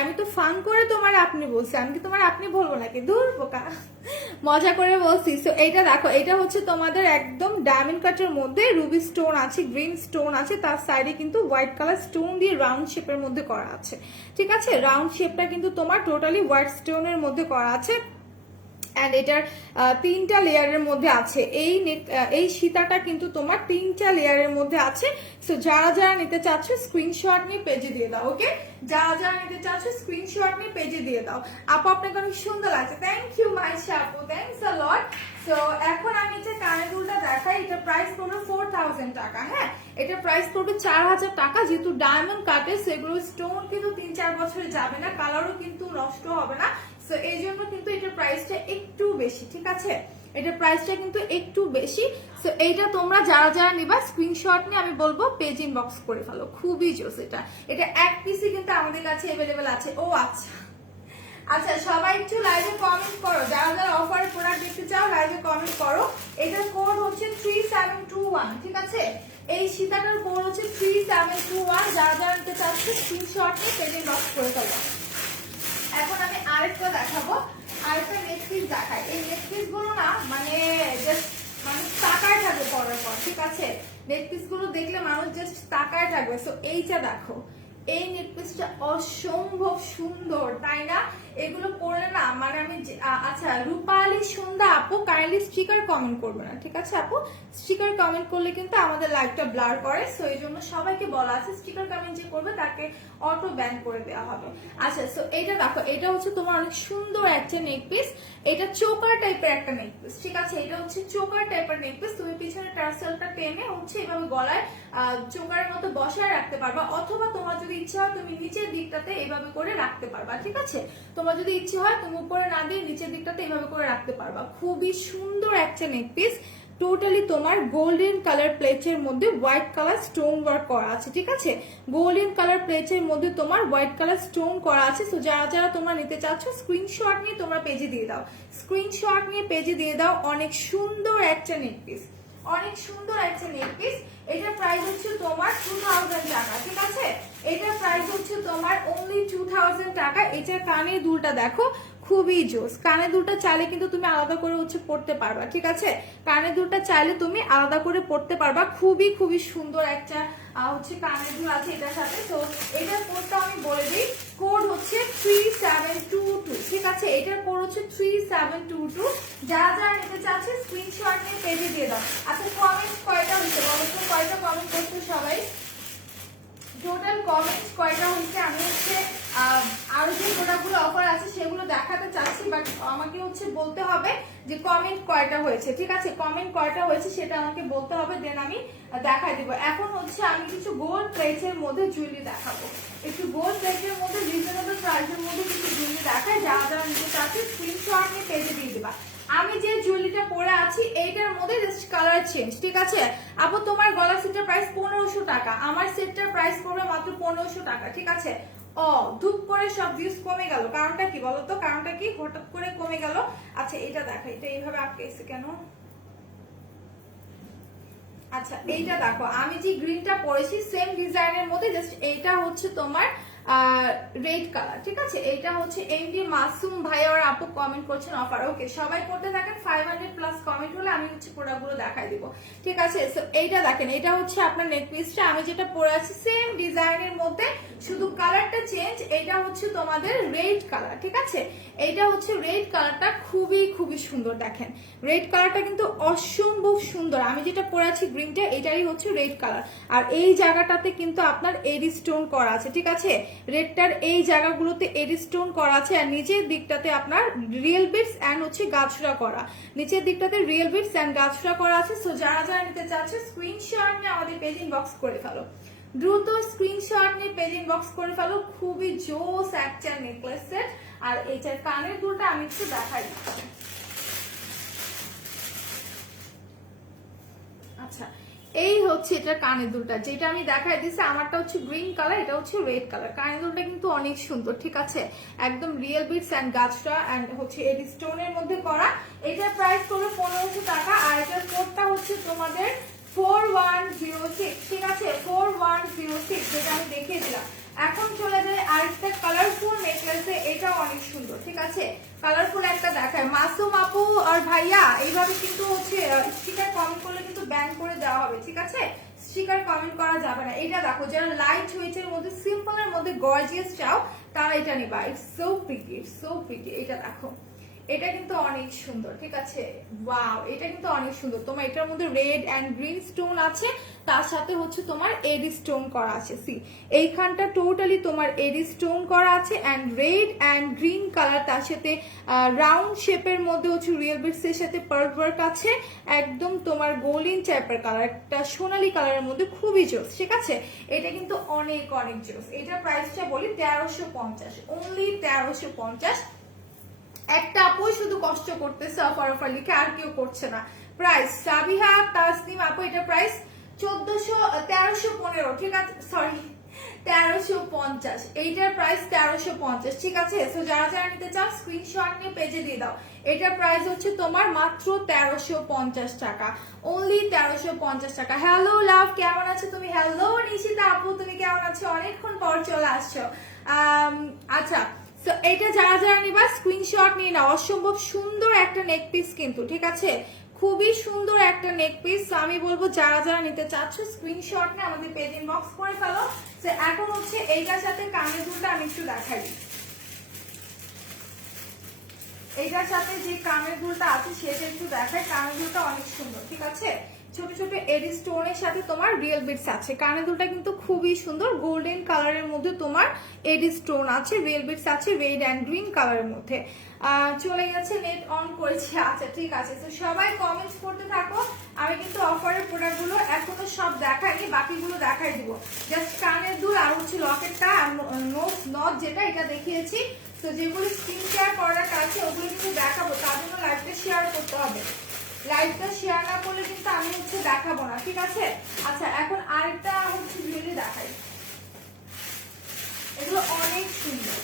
আমি তো ফান করে তোমার আপনি বলছি, আমি কি তোমার আপনি বলবো নাকি? দূর বোকা, মজা করে বলছি। সো এইটা দেখো, এটা হচ্ছে তোমাদের একদম ডায়মন্ড কাটের মধ্যে রুবি স্টোন আছে, গ্রিন স্টোন আছে, তার সাইডে কিন্তু হোয়াইট কালার স্টোন দিয়ে রাউন্ড শেপের মধ্যে করা আছে, ঠিক আছে? রাউন্ড শেপটা কিন্তু তোমার টোটালি হোয়াইট স্টোনের মধ্যে করা আছে। এন্ড এটার 3টা লেয়ারের মধ্যে আছে। এই সীতাটা কিন্তু তোমার 3টা লেয়ারের মধ্যে আছে। সো যারা যারা নিতে চাচ্ছ স্ক্রিনশট নিয়ে পেজে দিয়ে দাও, ওকে? যারা যারা নিতে চাচ্ছ স্ক্রিনশট নিয়ে পেজে দিয়ে দাও। আপু আপনাকে অনেক সুন্দর লাগছে, থ্যাংক ইউ মাইশা আপু, থ্যাংকস আ লট। সো এখন আমি এটা কানের দুলটা দেখাই। এটা প্রাইস পড়বে 4000 টাকা। হ্যাঁ, এটা প্রাইস পড়বে 4000 টাকা। যেহেতু ডায়মন্ড কাটে সেগুলো স্টোন কিন্তু 3-4 বছরে যাবে না, কালারও কিন্তু নষ্ট হবে না। সো এই জন্য কিন্তু এটার প্রাইসটা একটু বেশি, ঠিক আছে? এটার প্রাইসটা কিন্তু একটু বেশি। সো এইটা তোমরা যারা যারা নিবা স্ক্রিনশট নিয়ে আমি বলবো পেজ ইনবক্স করে ফেলো। খুবই জোস এটা। এটা এক পিসই কিন্তু আমাদের কাছে अवेलेबल আছে। ও আচ্ছা আচ্ছা, সবাই একটু লাইভে কমেন্ট করো। যারা যারা অফারের প্রোডাক্ট দেখতে চাও লাইভে কমেন্ট করো। এটার কোড হচ্ছে 3721, ঠিক আছে? এই সীতাটার কোড হচ্ছে 3721। যারা যারা নিতে চাচ্ছ স্ক্রিনশট নিয়ে পেজ ইনবক্স করে ফেলো। এখন আমি আরেকটা দেখাবো, আরেকটা নেক পিস দেখাই। এই নেক পিস গুলো না মানে জাস্ট মানুষ তাকায় থাকবে পরার পর, ঠিক আছে? নেক পিস গুলো দেখলে মানুষ জাস্ট তাকায় থাকবে। সো এইটা দেখো, এই নেক পিসটা অসম্ভব সুন্দর, তাই না? এগুলো পরলে না মানে আমি আচ্ছা রূপালী সন্ধ্যা আপু কাইন্ডলি স্টিকার কমেন্ট করবে না, ঠিক আছে আপু? স্টিকার কমেন্ট করলে কিন্তু আমাদের লাইভটা ব্লার করে। সো এই জন্য সবাইকে বলা আছে স্টিকার কমেন্ট যে করবে তাকে অটো ব্যান করে দেওয়া হবে। আচ্ছা, সো এটা দেখো, এটা হচ্ছে তোমার অনেক সুন্দর একটা নেক পিস। এটা চোকার টাইপের একটা নেক পিস, ঠিক আছে? এটা হচ্ছে চোকার টাইপের নেক পিস। তুমি পিছনে টার্সেলটা টেনে হচ্ছে এভাবে গলায় চোকারের মতো বসায় রাখতে পারবা, অথবা তোমার যদি ইচ্ছা হয় তুমি নিচের দিকটাতে এইভাবে করে রাখতে পারবা, ঠিক আছে? তোমার তোমার যদি ইচ্ছে হয় তুমি উপরে না দিয়ে নিচের দিকটাতে এইভাবে করে রাখতে পারবা। খুবই সুন্দর একটা নেক পিস, টোটালি তোমার গোল্ডেন কালার প্লেটের মধ্যে হোয়াইট কালার স্টোন ওয়ার্ক করা আছে, ঠিক আছে? গোল্ডেন কালার প্লেটের মধ্যে তোমার হোয়াইট কালার স্টোন করা আছে। তো যারা যারা তোমরা নিতে চাচ্ছ স্ক্রিনশট নিয়ে তোমরা পেজে দিয়ে দাও, স্ক্রিনশট নিয়ে পেজে দিয়ে দাও। অনেক সুন্দর একটা নেক পিস, অনেক সুন্দর একটা নেক পিস। এটার প্রাইস হচ্ছে তোমার 2000 টাকা, ঠিক আছে? এটার প্রাইস হচ্ছে তোমার অনলি 2000 টাকা। এটার কানের দুলটা দেখো, খুবই জোস। কানের দুলটা চাইলে কিন্তু তুমি আলাদা করে হচ্ছে পড়তে পারবা, ঠিক আছে? কানের দুলটা চাইলে তুমি আলাদা করে পড়তে পারবা। খুবই খুবই সুন্দর একটা হচ্ছে কানের দুল আছে এটার সাথে। তো এটার কোডটা আমি বলে দিই, কোড হচ্ছে 3722, ঠিক আছে? এটার কোড হচ্ছে 3722। যারা যারা নিতে চাচ্ছে স্ক্রিনশট নিয়ে পেজে দিয়ে দাও। আচ্ছা কমেন্ট কয়টা হয়েছে বলো তো, কয়টা কমেন্ট করছো সবাই? টোটাল কমেন্টস কয়টা হচ্ছে? আমি হচ্ছে আরো যে প্রোডাক্টগুলো অফার আছে সেগুলো দেখাতে চাচ্ছি, বাট আমাকে হচ্ছে বলতে হবে যে কমেন্ট কয়টা হয়েছে, ঠিক আছে? কমেন্ট কয়টা হয়েছে সেটা আমাকে বলতে হবে, দেন আমি দেখাই দিব। এখন হচ্ছে আমি কিছু গোল্ড প্লেটের মধ্যে জুয়েলারি দেখাবো, একটু গোল্ড প্লেটের মধ্যে রিজনেবল প্রাইসের মধ্যে কিছু জুয়েলারি দেখাই। যারা যারা নিতে চাচ্ছে স্ক্রিনশট নিয়ে পেজে দিয়ে দিবা। আমি যে জুয়েলারিটা পরে আছি এইটার মধ্যে জাস্ট কালার চেঞ্জ, ঠিক আছে? আপু তোমার গলা সেটটার প্রাইস 1500 টাকা, আমার সেটটার প্রাইস পড়বে মাত্র 1500 টাকা, ঠিক আছে? ও ধুপ করে সব ভিউজ কমে গেল, কারণটা কি বলো তো? কারণটা কি হঠাৎ করে কমে গেল? আচ্ছা এটা দেখো, এটা এইভাবে আটকেছে কেন? আচ্ছা এইটা দেখো, আমি যে গ্রিনটা পরেছি সেম ডিজাইনের মধ্যে, জাস্ট এইটা হচ্ছে তোমার রেড কালার, ঠিক আছে? এইটা হচ্ছে এমডি মাসুম ভাই আর আপু কমেন্ট করছেন অফার। ওকে সবাই করতে থাকেন, 500 প্লাস কমেন্ট হলে আমি হচ্ছে প্রোডাক্টগুলো দেখাই দিব, ঠিক আছে? সো এইটা দেখেন, এটা হচ্ছে আপনার নেক পিসটা। আমি যেটা পরে আছি সেম ডিজাইনের মধ্যে, শুধু কালারটা চেঞ্জ। এটা হচ্ছে তোমাদের রেড কালার, ঠিক আছে? এইটা হচ্ছে রেড কালারটা, খুবই খুবই সুন্দর। দেখেন রেড কালারটা কিন্তু অসম্ভব সুন্দর। আমি যেটা পরে আছি গ্রিনটা, এটাই হচ্ছে রেড কালার। আর এই জায়গাটাতে কিন্তু আপনার এডি স্টোন করা আছে, ঠিক আছে? রেডটার এই জায়গাগুলোতে এডি স্টোন করা আছে, আর নিচের দিকটাতে আপনার রিয়েল বিটস এন্ড হচ্ছে গাছড়া করা, নিচের দিকটাতে রিয়েল বিটস এন্ড গাছড়া করা আছে। সো যারা যারা নিতে চাচ্ছে স্ক্রিনশট নিয়ে আমাদের পেজ ইনবক্স করে ফেলো, দ্রুত স্ক্রিনশট নিয়ে পেজ ইনবক্স করে ফেলো। খুবই জোস একটা নেকলেস সেট। আর এইটার কানের দুলটা আমি একটু দেখাই দিচ্ছি। আচ্ছা এই হচ্ছে এটার কানের দুলটা, যেটা আমি দেখাই দিচ্ছি। আমারটা হচ্ছে গ্রিন কালার, এটা হচ্ছে রেড কালার। কানের দুলটা কিন্তু অনেক সুন্দর, ঠিক আছে? একদম রিয়েল বিটস এন্ড গাছটা এন্ড হচ্ছে এডি স্টোনের মধ্যে করা। এটার প্রাইস হলো 1500 টাকা। আর এটার কোডটা হচ্ছে তোমাদের 4106, ঠিক আছে? 4106, যেটা আমি দেখিয়ে দিলাম। এখন চলে যায় আরেকটা কালারফুল নেকলেসে, এটা অনেক সুন্দর, ঠিক আছে? কালারফুল একটা দেখায় মাসুম আপু আর ভাইয়া। এইভাবে কিন্তু হচ্ছে স্টিকার কমেন্ট করলে কিন্তু ব্যান করে দেওয়া হবে, ঠিক আছে? স্টিকার কমেন্ট করা যাবে না। এটা দেখো, যারা লাইট ওয়েটের মধ্যে সিম্পলের মধ্যে গর্জিয়াস চাও তারা এটা নিবা। It's so pretty, it's so pretty. এটা দেখো, এটা কিন্তু অনেক সুন্দর, ঠিক আছে? ওয়াও, এটা কিন্তু অনেক সুন্দর। তোমার এটার মধ্যে রেড এন্ড গ্রিন স্টোন আছে, তার সাথে হচ্ছে তোমার এডি স্টোন করা আছে। সি এইখানটা টোটালি তোমার এডি স্টোন করা আছে and red and green colour, তার সাথে রাউন্ড শেপের মধ্যে হচ্ছে রিয়েল বিটস এর সাথে পার্ল ওয়ার্ক আছে। একদম তোমার গোল্ডেন টাইপের কালার, একটা সোনালী কালারের মধ্যে, খুবই জোস, ঠিক আছে? এটা কিন্তু অনেক অনেক জোস। এটার প্রাইসটা বলি 1350, অনলি 1350। একটা আপু শুধু কষ্ট করতেছে অফার অফার লিখে, আর কেউ করছে না। প্রাইস সাবিহা তাসনিম আপু, এটা প্রাইস 1315, ঠিক আছে? সরি 1350, এইটার প্রাইস 1350, ঠিক আছে? সো যারা যারা নিতে চাও স্ক্রিনশট নিয়ে পেজে দিয়ে দাও। এটার প্রাইস হচ্ছে তোমার মাত্র 1350 টাকা, অনলি 1350 টাকা। হ্যালো লাভ, কেমন আছো তুমি? হ্যালো নিশিতা আপু, তুমি কেমন আছো? অনেকক্ষণ পর চলে আসছো। আচ্ছা তো এইটা যারা যারা নিবা স্ক্রিনশট নিয়ে নাও। অসম্ভব সুন্দর একটা নেক পিস কিন্তু, ঠিক আছে? খুবই সুন্দর একটা নেক পিস। আমি বলবো যারা যারা নিতে চাচ্ছ স্ক্রিনশট নিয়ে আমাদের পেজ ইনবক্স করে ফেলো। তো এখন হচ্ছে এইটার সাথে কানের দুলটা আমি একটু দেখাই দিই। এইটার সাথে যে কানের দুলটা আছে সেটা একটু দেখাই। কানের দুলটা অনেক সুন্দর, ঠিক আছে? ছোট ছোট এডি স্টোনের সাথে তোমার রিয়েল বিটস আছে। কানের দুলটা কিন্তু খুবই সুন্দর, গোল্ডেন কালারের মধ্যে তোমার এডি স্টোন আছে, রিয়েল বিটস আছে রেড এন্ড গ্রিন কালারের মধ্যে। চলে গেছে, নেট অন করেছি। আচ্ছা ঠিক আছে, তো সবাই কমেন্টস করতে থাকো। আমি কিন্তু অফারের প্রোডাক্টগুলো এখনো সব দেখাইনি, বাকিগুলো দেখাই দিব। জাস্ট কানের দুল আর হচ্ছে লকেটটা আর নট যেটা, এটা দেখিয়েছি। তো তো যেগুলো স্কিন কেয়ার প্রোডাক্ট আছে ওগুলো কিন্তু দেখাবো, তার জন্য লাইভটা শেয়ার করতে হবে। লাইভটা শেয়ার না করলে কিন্তু আমি হচ্ছে দেখাবো না, ঠিক আছে? আচ্ছা এখন আরেকটা হচ্ছে জুয়েলারি দেখাই, এগুলো অনেক সুন্দর,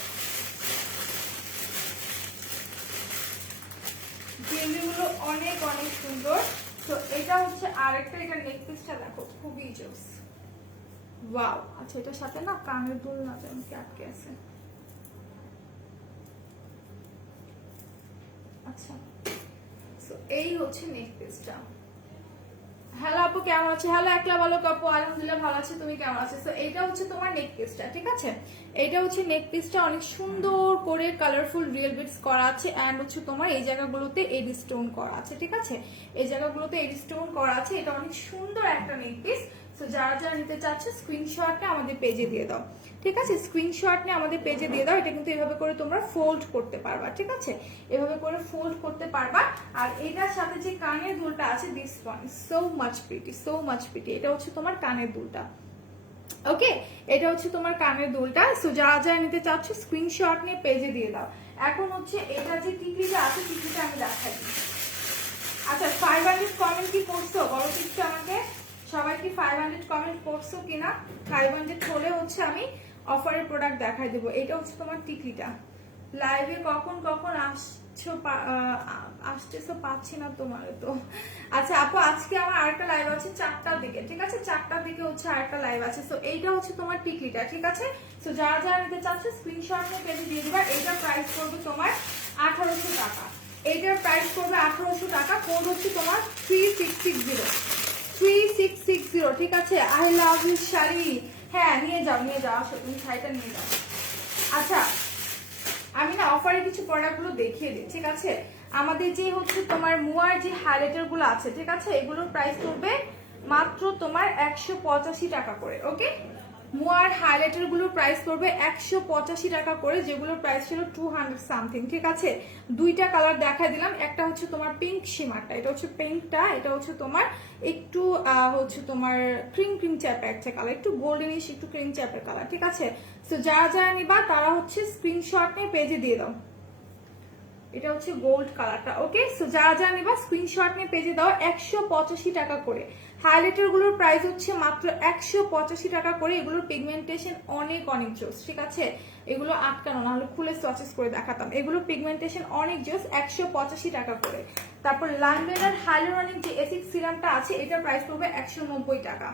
জুয়েলারিগুলো অনেক অনেক সুন্দর। তো এটা হচ্ছে আরেকটা, এটা নেক পিসটা দেখো খুবই জোস, ওয়াও। আচ্ছা এটার সাথে না কানের দুল না যেন কি আটকে আছে। আচ্ছা সো এই হচ্ছে নেক পিসটা। হ্যালো আপু কেমন আছে? হ্যালো একলা বলো আপু, আলহামদুলিল্লাহ ভালো আছে, তুমি কেমন আছো? সো এইটা হচ্ছে তোমার নেক পিসটা, ঠিক আছে? এইটা হচ্ছে নেক পিসটা, অনেক সুন্দর করে কালারফুল রিয়েল বিটস করা আছে এন্ড হচ্ছে তোমার এই জায়গাগুলোতে এড স্টোন করা আছে, ঠিক আছে? এই জায়গাগুলোতে এড স্টোন করা আছে, এটা অনেক সুন্দর একটা নেক পিস। সো যারা যারা নিতে চাচ্ছে স্ক্রিনশটটা আমাদের পেজে দিয়ে দাও, ঠিক আছে? স্ক্রিনশট নিয়ে আমাদের পেজে দিয়ে দাও। এটা কিন্তু এভাবে করে তোমরা ফোল্ড করতে পারবা, ঠিক আছে? এভাবে করে ফোল্ড করতে পারবা। আর এটার সাথে যে কানের দুলটা আছে, this one so much pretty, so much pretty. এটা হচ্ছে তোমার কানের দুলটা, ওকে? এটা হচ্ছে তোমার কানের দুলটা। সো যারা যারা নিতে চাচ্ছ স্ক্রিনশট নিয়ে পেজে দিয়ে দাও। এখন হচ্ছে এটা যে টিকলিটা আছে, টিকলিটা আমি দেখাই। আচ্ছা 500 কমেন্ট কি করছো বলো একটু আমাকে, সবাই কি 500 কমেন্ট করছো কিনা? 500 হলে হচ্ছে আমি অফারের প্রোডাক্ট দেখাই দেবো। এটা হচ্ছে তোমার টিকলিটা। লাইভে কখন কখন আসতেছো পাচ্ছি না তোমার তো। আচ্ছা আপু আজকে আমার আরেকটা লাইভ আছে 4টার দিকে, ঠিক আছে? 4টার দিকে হচ্ছে আরেকটা লাইভ আছে। সো এইটা হচ্ছে তোমার টিকলিটা, ঠিক আছে? সো যারা যারা নিতে চাচ্ছে স্ক্রিনশট নিয়ে পেজে দিয়ে দিবা। এইটার প্রাইস পড়বে তোমার 1800 টাকা। এইটার প্রাইস পড়বে 1800 টাকা। কোড হচ্ছে তোমার 3660, 3660, ঠিক আছে? I love you sari. হ্যাঁ নিয়ে যাও, নিয়ে যাও, আসো তুমি শাড়িটা নিয়ে যাও। আচ্ছা আমি না অফারে কিছু প্রোডাক্টগুলো দেখিয়ে দিই, ঠিক আছে? আমাদের যে হচ্ছে তোমার মুয়ার যে হাইলাইটার গুলো আছে, ঠিক আছে? এগুলোর প্রাইস পড়বে মাত্র তোমার 185 টাকা করে, ওকে? মুয়ার হাইলাইটার গুলোর প্রাইস পড়বে 185 টাকা করে, যেগুলোর প্রাইস ছিল 200 সামথিং, ঠিক আছে? দুইটা কালার দেখা দিলাম, একটা হচ্ছে তোমার পিঙ্ক শিমারটা, এটা হচ্ছে পিঙ্কটা, এটা হচ্ছে তোমার একটু হচ্ছে তোমার ক্রিম ক্রিম টাইপের একটা কালার, একটু গোল্ডেনিশ একটু ক্রিম টাইপের কালার, ঠিক আছে? সো যারা যারা নিবা তারা হচ্ছে স্ক্রিনশট নিয়ে পেজে দিয়ে দাও। এটা হচ্ছে গোল্ড কালারটা, ওকে? সো যারা যারা নিবা স্ক্রিনশট নিয়ে পেজে দাও। 185 টাকা করে। হাইলাইটার গুলোর প্রাইস হচ্ছে মাত্র 185 টাকা করে। এগুলোর পিগমেন্টেশন অনেক অনেক জোস, ঠিক আছে? এগুলো আটকানো না হলে খুলে সোয়াচেস করে দেখাতাম। এগুলো পিগমেন্টেশন অনেক জোস, 185 টাকা করে। তারপর লানবেনার হাইলোরনিক যে এসিড সিরামটা আছে, এটার প্রাইস পড়বে 190 টাকা।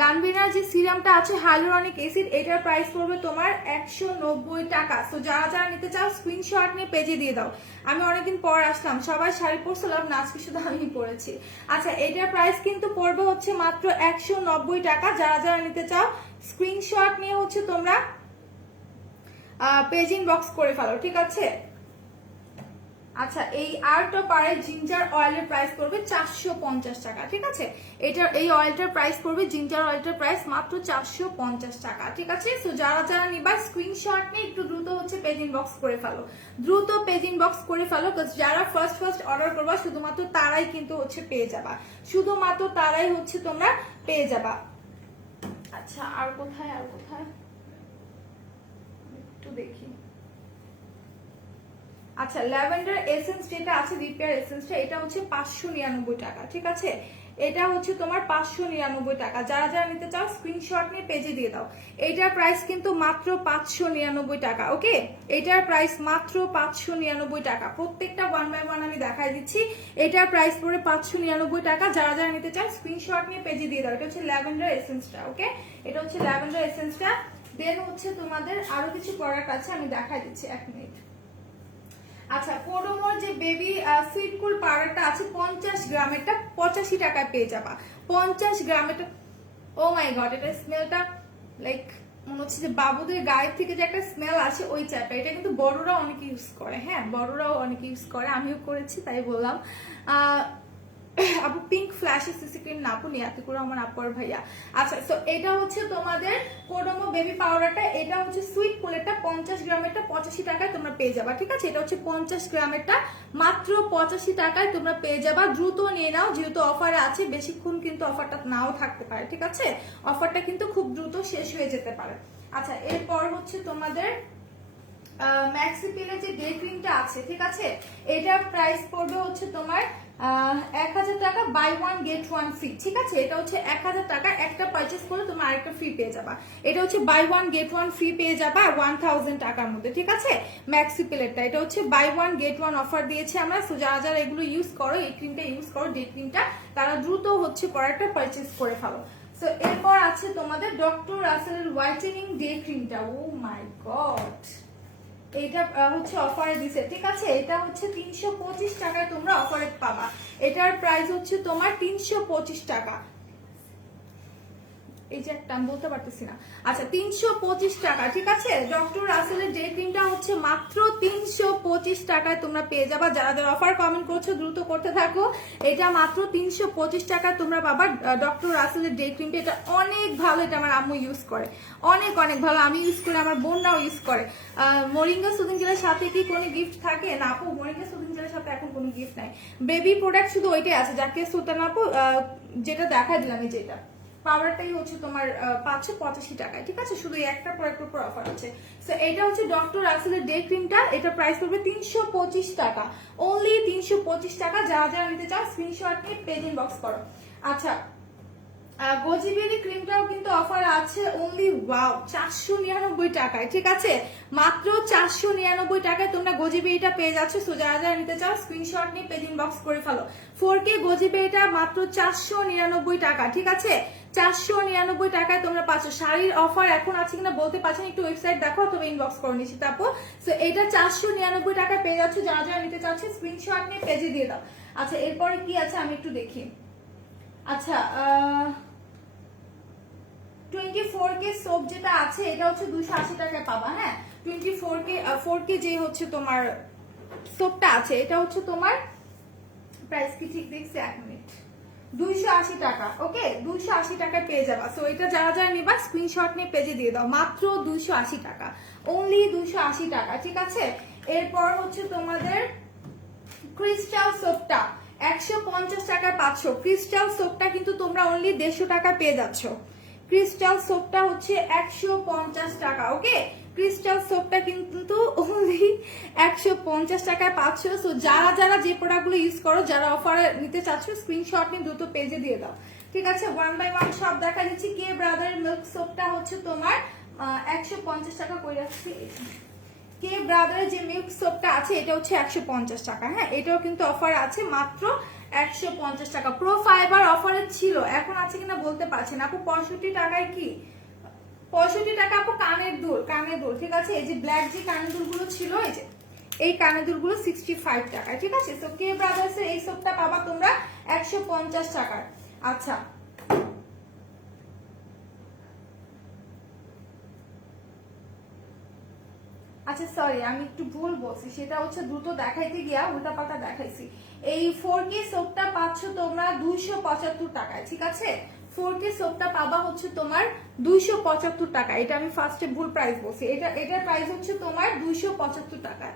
লানবেনার যে সিরামটা আছে হাইলোরনিক অ্যাসিড, এটার প্রাইস পড়বে তোমার 190 টাকা। সো যারা যারা নিতে চাও স্ক্রিনশট নিয়ে পেজে দিয়ে দাও। আমি অনেকদিন পর আসলাম, সবাই শাড়ি পরছিলাম না, আজকে শুধু আমি পরেছি। আচ্ছা এটার প্রাইস কিন্তু পড়বে হচ্ছে মাত্র 190 টাকা। যারা যারা নিতে চাও স্ক্রিনশট নিয়ে হচ্ছে তোমরা পেজ ইনবক্স করে ফেলো, ঠিক আছে? আচ্ছা এই আর্টটা পারে জিঞ্জার অয়েলের প্রাইস পড়বে 450 টাকা, ঠিক আছে? এটার এই অয়েলটার প্রাইস পড়বে, জিঞ্জার অয়েলটার প্রাইস মাত্র 450 টাকা, ঠিক আছে? সো যারা যারা নিবা স্ক্রিনশট নিয়ে একটু দ্রুত হচ্ছে পেজ ইনবক্স করে ফেলো, দ্রুত পেজ ইনবক্স করে ফেলো। যারা ফার্স্ট অর্ডার করবা শুধুমাত্র তারাই কিন্তু হচ্ছে পেয়ে যাবা, শুধুমাত্র তারাই হচ্ছে তোমরা পেয়ে যাবা। আচ্ছা আর কোথায়, আর কোথায় একটু দেখি। আচ্ছা ল্যাভেন্ডার এসেন্স যেটা আছে, রিপেয়ার এসেন্সটা, এটা হচ্ছে 599 টাকা, ঠিক আছে? এটা হচ্ছে তোমার 599 টাকা। যারা যারা নিতে চাও স্ক্রিনশট নিয়ে পেজে দিয়ে দাও। এটার প্রাইস কিন্তু মাত্র 599 টাকা, ওকে? এটার প্রাইস মাত্র 599 টাকা। প্রত্যেকটা 1 বাই 1 আমি দেখাই দিচ্ছি। এটার প্রাইস পড়ে 599 টাকা। যারা যারা নিতে চাও স্ক্রিনশট নিয়ে পেজে দিয়ে দাও। এটা হচ্ছে ল্যাভেন্ডার এসেন্সটা, ওকে? এটা হচ্ছে ল্যাভেন্ডার এসেন্সটা। দেন হচ্ছে তোমাদের আরো কিছু প্রোডাক্ট আছে, আমি দেখাই দিচ্ছি, 1 মিনিট। আচ্ছা কোডোমোর যে বেবি সুইট কুল পাউডারটা আছে 50 গ্রামেরটা 85 টাকায় পেয়ে যাবা। 50 গ্রামেরটা, ও মাই গড, এটা স্মেলটা লাইক মনে হচ্ছে যে বাবুদের গায়ের থেকে যে একটা স্মেল আছে ওই চাটা। এটা কিন্তু বড়রা অনেকে ইউজ করে, হ্যাঁ বড়রাও অনেকে ইউজ করে, আমিও করেছি তাই বললাম। আপু পিঙ্ক ফ্ল্যাশে সিসি ক্রিম না আপু নিয়াতে করে আমার আপুর ভাইয়া। আচ্ছা তো এটা হচ্ছে তোমাদের কোডোমো বেবি পাউডারটা, এটা হচ্ছে সুইট কুলেরটা 50 গ্রামেরটা 85 টাকায় তোমরা পেয়ে যাবা, ঠিক আছে? এটা হচ্ছে 50 গ্রামেরটা মাত্র 85 টাকায় তোমরা পেয়ে যাবা। দ্রুত নিয়ে নাও যেহেতু অফারে আছে, বেশিক্ষণ কিন্তু অফারটা নাও থাকতে পারে, ঠিক আছে? অফারটা কিন্তু খুব দ্রুত শেষ হয়ে যেতে পারে। আচ্ছা এরপর হচ্ছে তোমাদের ম্যাক্সি পিলের যে ডে ক্রিমটা আছে, ঠিক আছে, এটার প্রাইস পড়বে হচ্ছে তোমার 1000 টাকা, buy one get one free. ঠিক আছে, এটা হচ্ছে 1000 টাকা, একটা পারচেস করলে তুমি আরেকটা ফ্রি পেয়ে যাবা। এটা হচ্ছে buy one get one free পেয়ে যাবা 1000 টাকার মধ্যে। ঠিক আছে, ম্যাক্সি পিলেরটা এটা হচ্ছে buy one get one offer দিয়েছে আমরা। সো যারা যারা এগুলো ইউজ করো, এই ক্রিমটা ইউজ করো, ডে ক্রিমটা, তারা দ্রুত হচ্ছে প্রোডাক্টটা পারচেস করে ফেলো। সো এরপর আছে তোমাদের ডক্টর রাসেলের হোয়াইটেনিং ডে ক্রিমটা। ও মাই গড, এটা হচ্ছে অফারে দিছে। ঠিক আছে, এটা হচ্ছে 325 টাকায় তোমরা অফারে পাবা। এটার প্রাইস হচ্ছে তোমার 325 টাকা। এই যে একটা আমি বলতে পারতেছি না। আচ্ছা, 325 টাকা। ঠিক আছে, ডক্টর রাসেলের ডে ক্রিমটা হচ্ছে মাত্র 325 টাকায় তোমরা পেয়ে যাবা। যারা যারা অফার কমেন্ট করছো দ্রুত করতে থাকো। এটা মাত্র 325 টাকায় তোমরা পাবা ডক্টর রাসেলের ডে ক্রিমটা। এটা অনেক ভালো, এটা আমার আম্মু ইউজ করে, অনেক অনেক ভালো। আমি ইউজ করি, আমার বোনরাও ইউজ করে। মোরিঙ্গা সুদিং জেলের সাথে কি কোনো গিফট থাকে না আপু? মোরিঙ্গা সুদিং জেলের সাথে এখন কোনো গিফট নাই। বেবি প্রোডাক্ট শুধু ওইটাই আছে, যাকে সুলতান আপু যেটা দেখা দিলাম, এই যেটা পাউডারটাই হচ্ছে তোমার 585 টাকায়। ঠিক আছে, শুধু একটা প্রোডাক্টের উপর অফার আছে। সো এটা হচ্ছে ডক্টর রাসেলের ডে ক্রিমটা। এটা প্রাইস পড়বে 325 টাকা, অনলি 325 টাকা। যারা যারা নিতে চাও স্ক্রিনশট নিয়ে পেজ ইনবক্স করো। আচ্ছা, গোজিবেরি ক্রিমটাও কিন্তু অফার আছে, অনলি ওয়াও 499 টাকায়। ঠিক আছে, মাত্র 499 টাকায় তোমরা গোজিবেরিটা পেয়ে যাচ্ছ। সো যারা যারা নিতে চাও স্ক্রিনশট নিয়ে পেজ ইনবক্স করে ফেলো। 4K গোজিবেরিটা মাত্র 499 টাকা। ঠিক আছে, 499 টাকায় তোমরা পাচ্ছ। শাড়ির অফার এখন আছে কিনা বলতে পারছেন, একটু ওয়েবসাইট দেখো অথবা ইনবক্স করে নিচ্ছি। তারপর সো এটা 499 টাকায় পেয়ে যাচ্ছ। যারা যারা নিতে চাচ্ছ স্ক্রিনশট নিয়ে পেজে দিয়ে দাও। আচ্ছা, এরপরে কি আছে আমি একটু দেখি। আচ্ছা, 24K সোপ যেটা আছে এটা হচ্ছে 280 টাকায় পাবা। হ্যাঁ, 4K যে হচ্ছে তোমার সোপটা আছে এটা হচ্ছে তোমার প্রাইস কি ঠিক দেখছি, 1 মিনিট, 280 টাকা। ওকে, 280 টাকায় পেয়ে যাবা। সো এটা যারা যারা নিবা স্ক্রিনশট নিয়ে পেজে দিয়ে দাও। মাত্র 280 টাকা, অনলি 280 টাকা। ঠিক আছে, এরপর হচ্ছে তোমাদের ক্রিস্টাল সোপটা 150 টাকায় পাচ্ছ। ক্রিস্টাল সোপটা কিন্তু তোমরা অনলি 150 টাকা পেয়ে যাচ্ছ। ক্রিস্টাল সোপটা হচ্ছে 150 টাকা। ওকে, ক্রিস্টাল সোপটা কিন্তু অনলি 150 টাকায় পাচ্ছ। সো যারা যারা যে প্রোডাক্টগুলো ইউজ করো, যারা অফারে নিতে চাচ্ছ স্ক্রিনশট নিয়ে দ্রুত পেজে দিয়ে দাও। ঠিক আছে, ওয়ান বাই ওয়ান সব দেখা দিচ্ছি। কে ব্রাদারের মিল্ক সোপটা হচ্ছে তোমার 150 টাকা করে রাখছি। কে ব্রাদারের যে মিল্ক সোপটা আছে এটা হচ্ছে 150 টাকা। হ্যাঁ, এটাও কিন্তু অফার আছে, মাত্র 150 টাকা। প্রো ফাইবার অফারে ছিল, এখন আছে কিনা বলতে পারছেন আপু। 65 টাকায় কি 65 টাকা আপু কানের দুল, কানের দুল। ঠিক আছে, এই যে ব্ল্যাক যে কানের দুলগুলো ছিল, এই যে এই কানের দুলগুলো 65 টাকায়। ঠিক আছে, তো কে ব্রাদার্স এর এই সোপটা পাবা তোমরা 150 টাকার। আচ্ছা, আচ্ছা সরি আমি একটু ভুল বলছি, সেটা হচ্ছে দ্রুত দেখাইতে গিয়া উল্টা পাল্টা দেখাইছি। এই 4K সোপটা পাচ্ছ তোমরা 275 টাকায়। ঠিক আছে, 4K সোপটা পাবা হচ্ছে তোমার 275 টাকা। এটা আমি ফার্স্টে ভুল প্রাইস বলছি, এটার প্রাইস হচ্ছে তোমার 275 টাকা।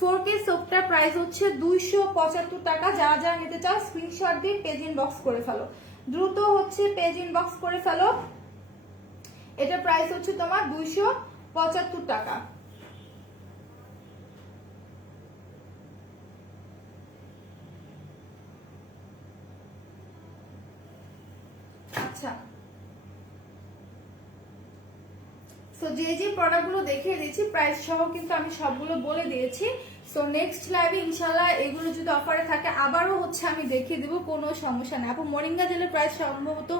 4K সোপটার প্রাইস হচ্ছে 275 টাকা। যারা যারা নিতে চাও স্ক্রিনশট দিয়ে পেজ ইনবক্স করে ফেলো, দ্রুত হচ্ছে পেজ ইনবক্স করে ফেলো। এটার প্রাইস হচ্ছে তোমার 275 টাকা। আচ্ছা, সো যে যে প্রোডাক্টগুলো দেখিয়ে দিয়েছি প্রাইস সহ কিন্তু আমি সবগুলো বলে দিয়েছি। সো নেক্সট লাইভে ইনশাআল্লাহ এগুলো যদি অফারে থাকে আবারও হচ্ছে আমি দেখিয়ে দেবো, কোনো সমস্যা নেই। আপু মোরিঙ্গা জেলের প্রাইস সম্ভবত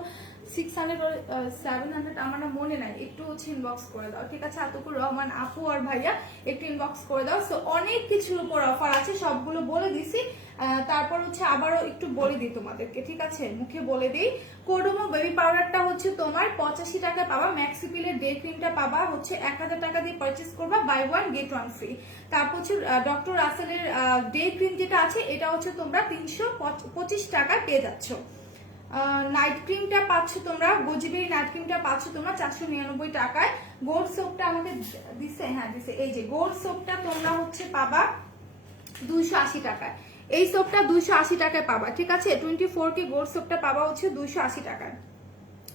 600 or 700 আমার না মনে নাই, একটু হচ্ছে ইনবক্স করে দাও। ঠিক আছে, আতকুর রহমান আপু আর ভাইয়া একটু ইনবক্স করে দাও। সো অনেক কিছুর উপর অফার আছে, সবগুলো বলে দিছি। তারপর হচ্ছে আবারও একটু বলে দিই তোমাদেরকে। ঠিক আছে, মুখে বলে দিই। কোডোমো বেবি পাউডারটা হচ্ছে তোমার 85 টাকায় পাবা। ম্যাক্সিপিলের ডে ক্রিমটা পাবা হচ্ছে 1000 টাকা দিয়ে পারচেস করবা, buy one get one free. তারপর হচ্ছে ডক্টর রাসেলের ডে ক্রিম যেটা আছে এটা হচ্ছে তোমরা 325 টাকায় পেয়ে যাচ্ছ। নাইট ক্রিমটা পাচ্ছ তোমরা, গোজিবেরি নাইট ক্রিমটা পাচ্ছ তোমরা 499 টাকায়। গোল্ড সোপটা আমাকে দিছে, হ্যাঁ দিছে, এই যে গোল্ড সোপটা তোমরা হচ্ছে পাবা 280 টাকায়। এই সোপটা 280 টাকায় পাবা। ঠিক আছে, 24K গোল্ড সোপটা পাবা হচ্ছে 280 টাকায়,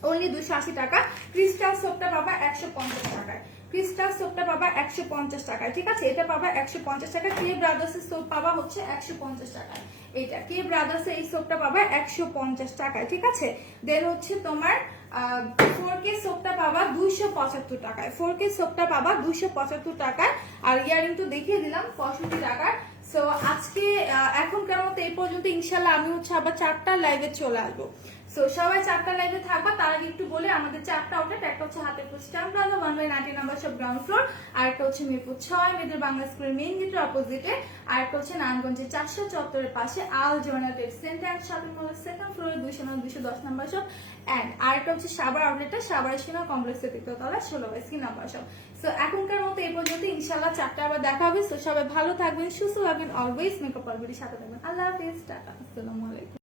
অনলি 280 টাকা। ক্রিস্টাল সোপটা পাবা 150 টাকায়। ক্রিস্টাল সোপটা পাবা 150 টাকায়, ঠিক আছে? এটা পাবা 150 টাকা। কে ব্রাদার্স এর সোপ পাবা হচ্ছে 150 টাকায়। এটা কে ব্রাদার্স এই সোপটা পাবা 150 টাকায়, ঠিক আছে? দেন হচ্ছে তোমার 4K সোপটা পাবা 275 টাকায়। 4K সোপটা পাবা 275 টাকায়। আর ইয়ারিং তো দেখিয়ে দিলাম 65 টাকার। সো আজকে এখনকার মতো এই পর্যন্ত। ইনশাল্লাহ আমি হচ্ছে আবার 4টা লাইভে চলে আসবো। সো সবাই 4টা লাইভে থাকবা। তার আগে একটু বলে আমাদের 4টা আউটলেট, একটা হচ্ছে হাতেরপুর স্ট্যাম্প প্লাজা 1/90 নাম্বার সব গ্রাউন্ড ফ্লোর, আর একটা হচ্ছে মিরপুর 6 মেয়েদের বাংলা স্কুলের মেইন গেটের অপোজিটে, আর একটা হচ্ছে নারায়ণগঞ্জের 400 চত্বরের পাশে Al Jonal trade center and shopping মলের সেকেন্ড ফ্লোরে 209-210 নাম্বার সব, এন্ড আর একটা হচ্ছে সাভার আউটলেটটা সাভার সিনেমা কমপ্লেক্সের তৃতীয়তলা 16/3 নাম্বার সব। সো এখনকার মতো এই পর্যন্ত। ইনশাল্লাহ 4টা আবার দেখা হবে। সো সবাই ভালো থাকবেন, সুস্থ থাকবেন, অলওয়েজ মেকআপ অলরেডি সাথে থাকবেন। আল্লাহ হাফিজ, টাটা, আসসালামু আলাইকুম।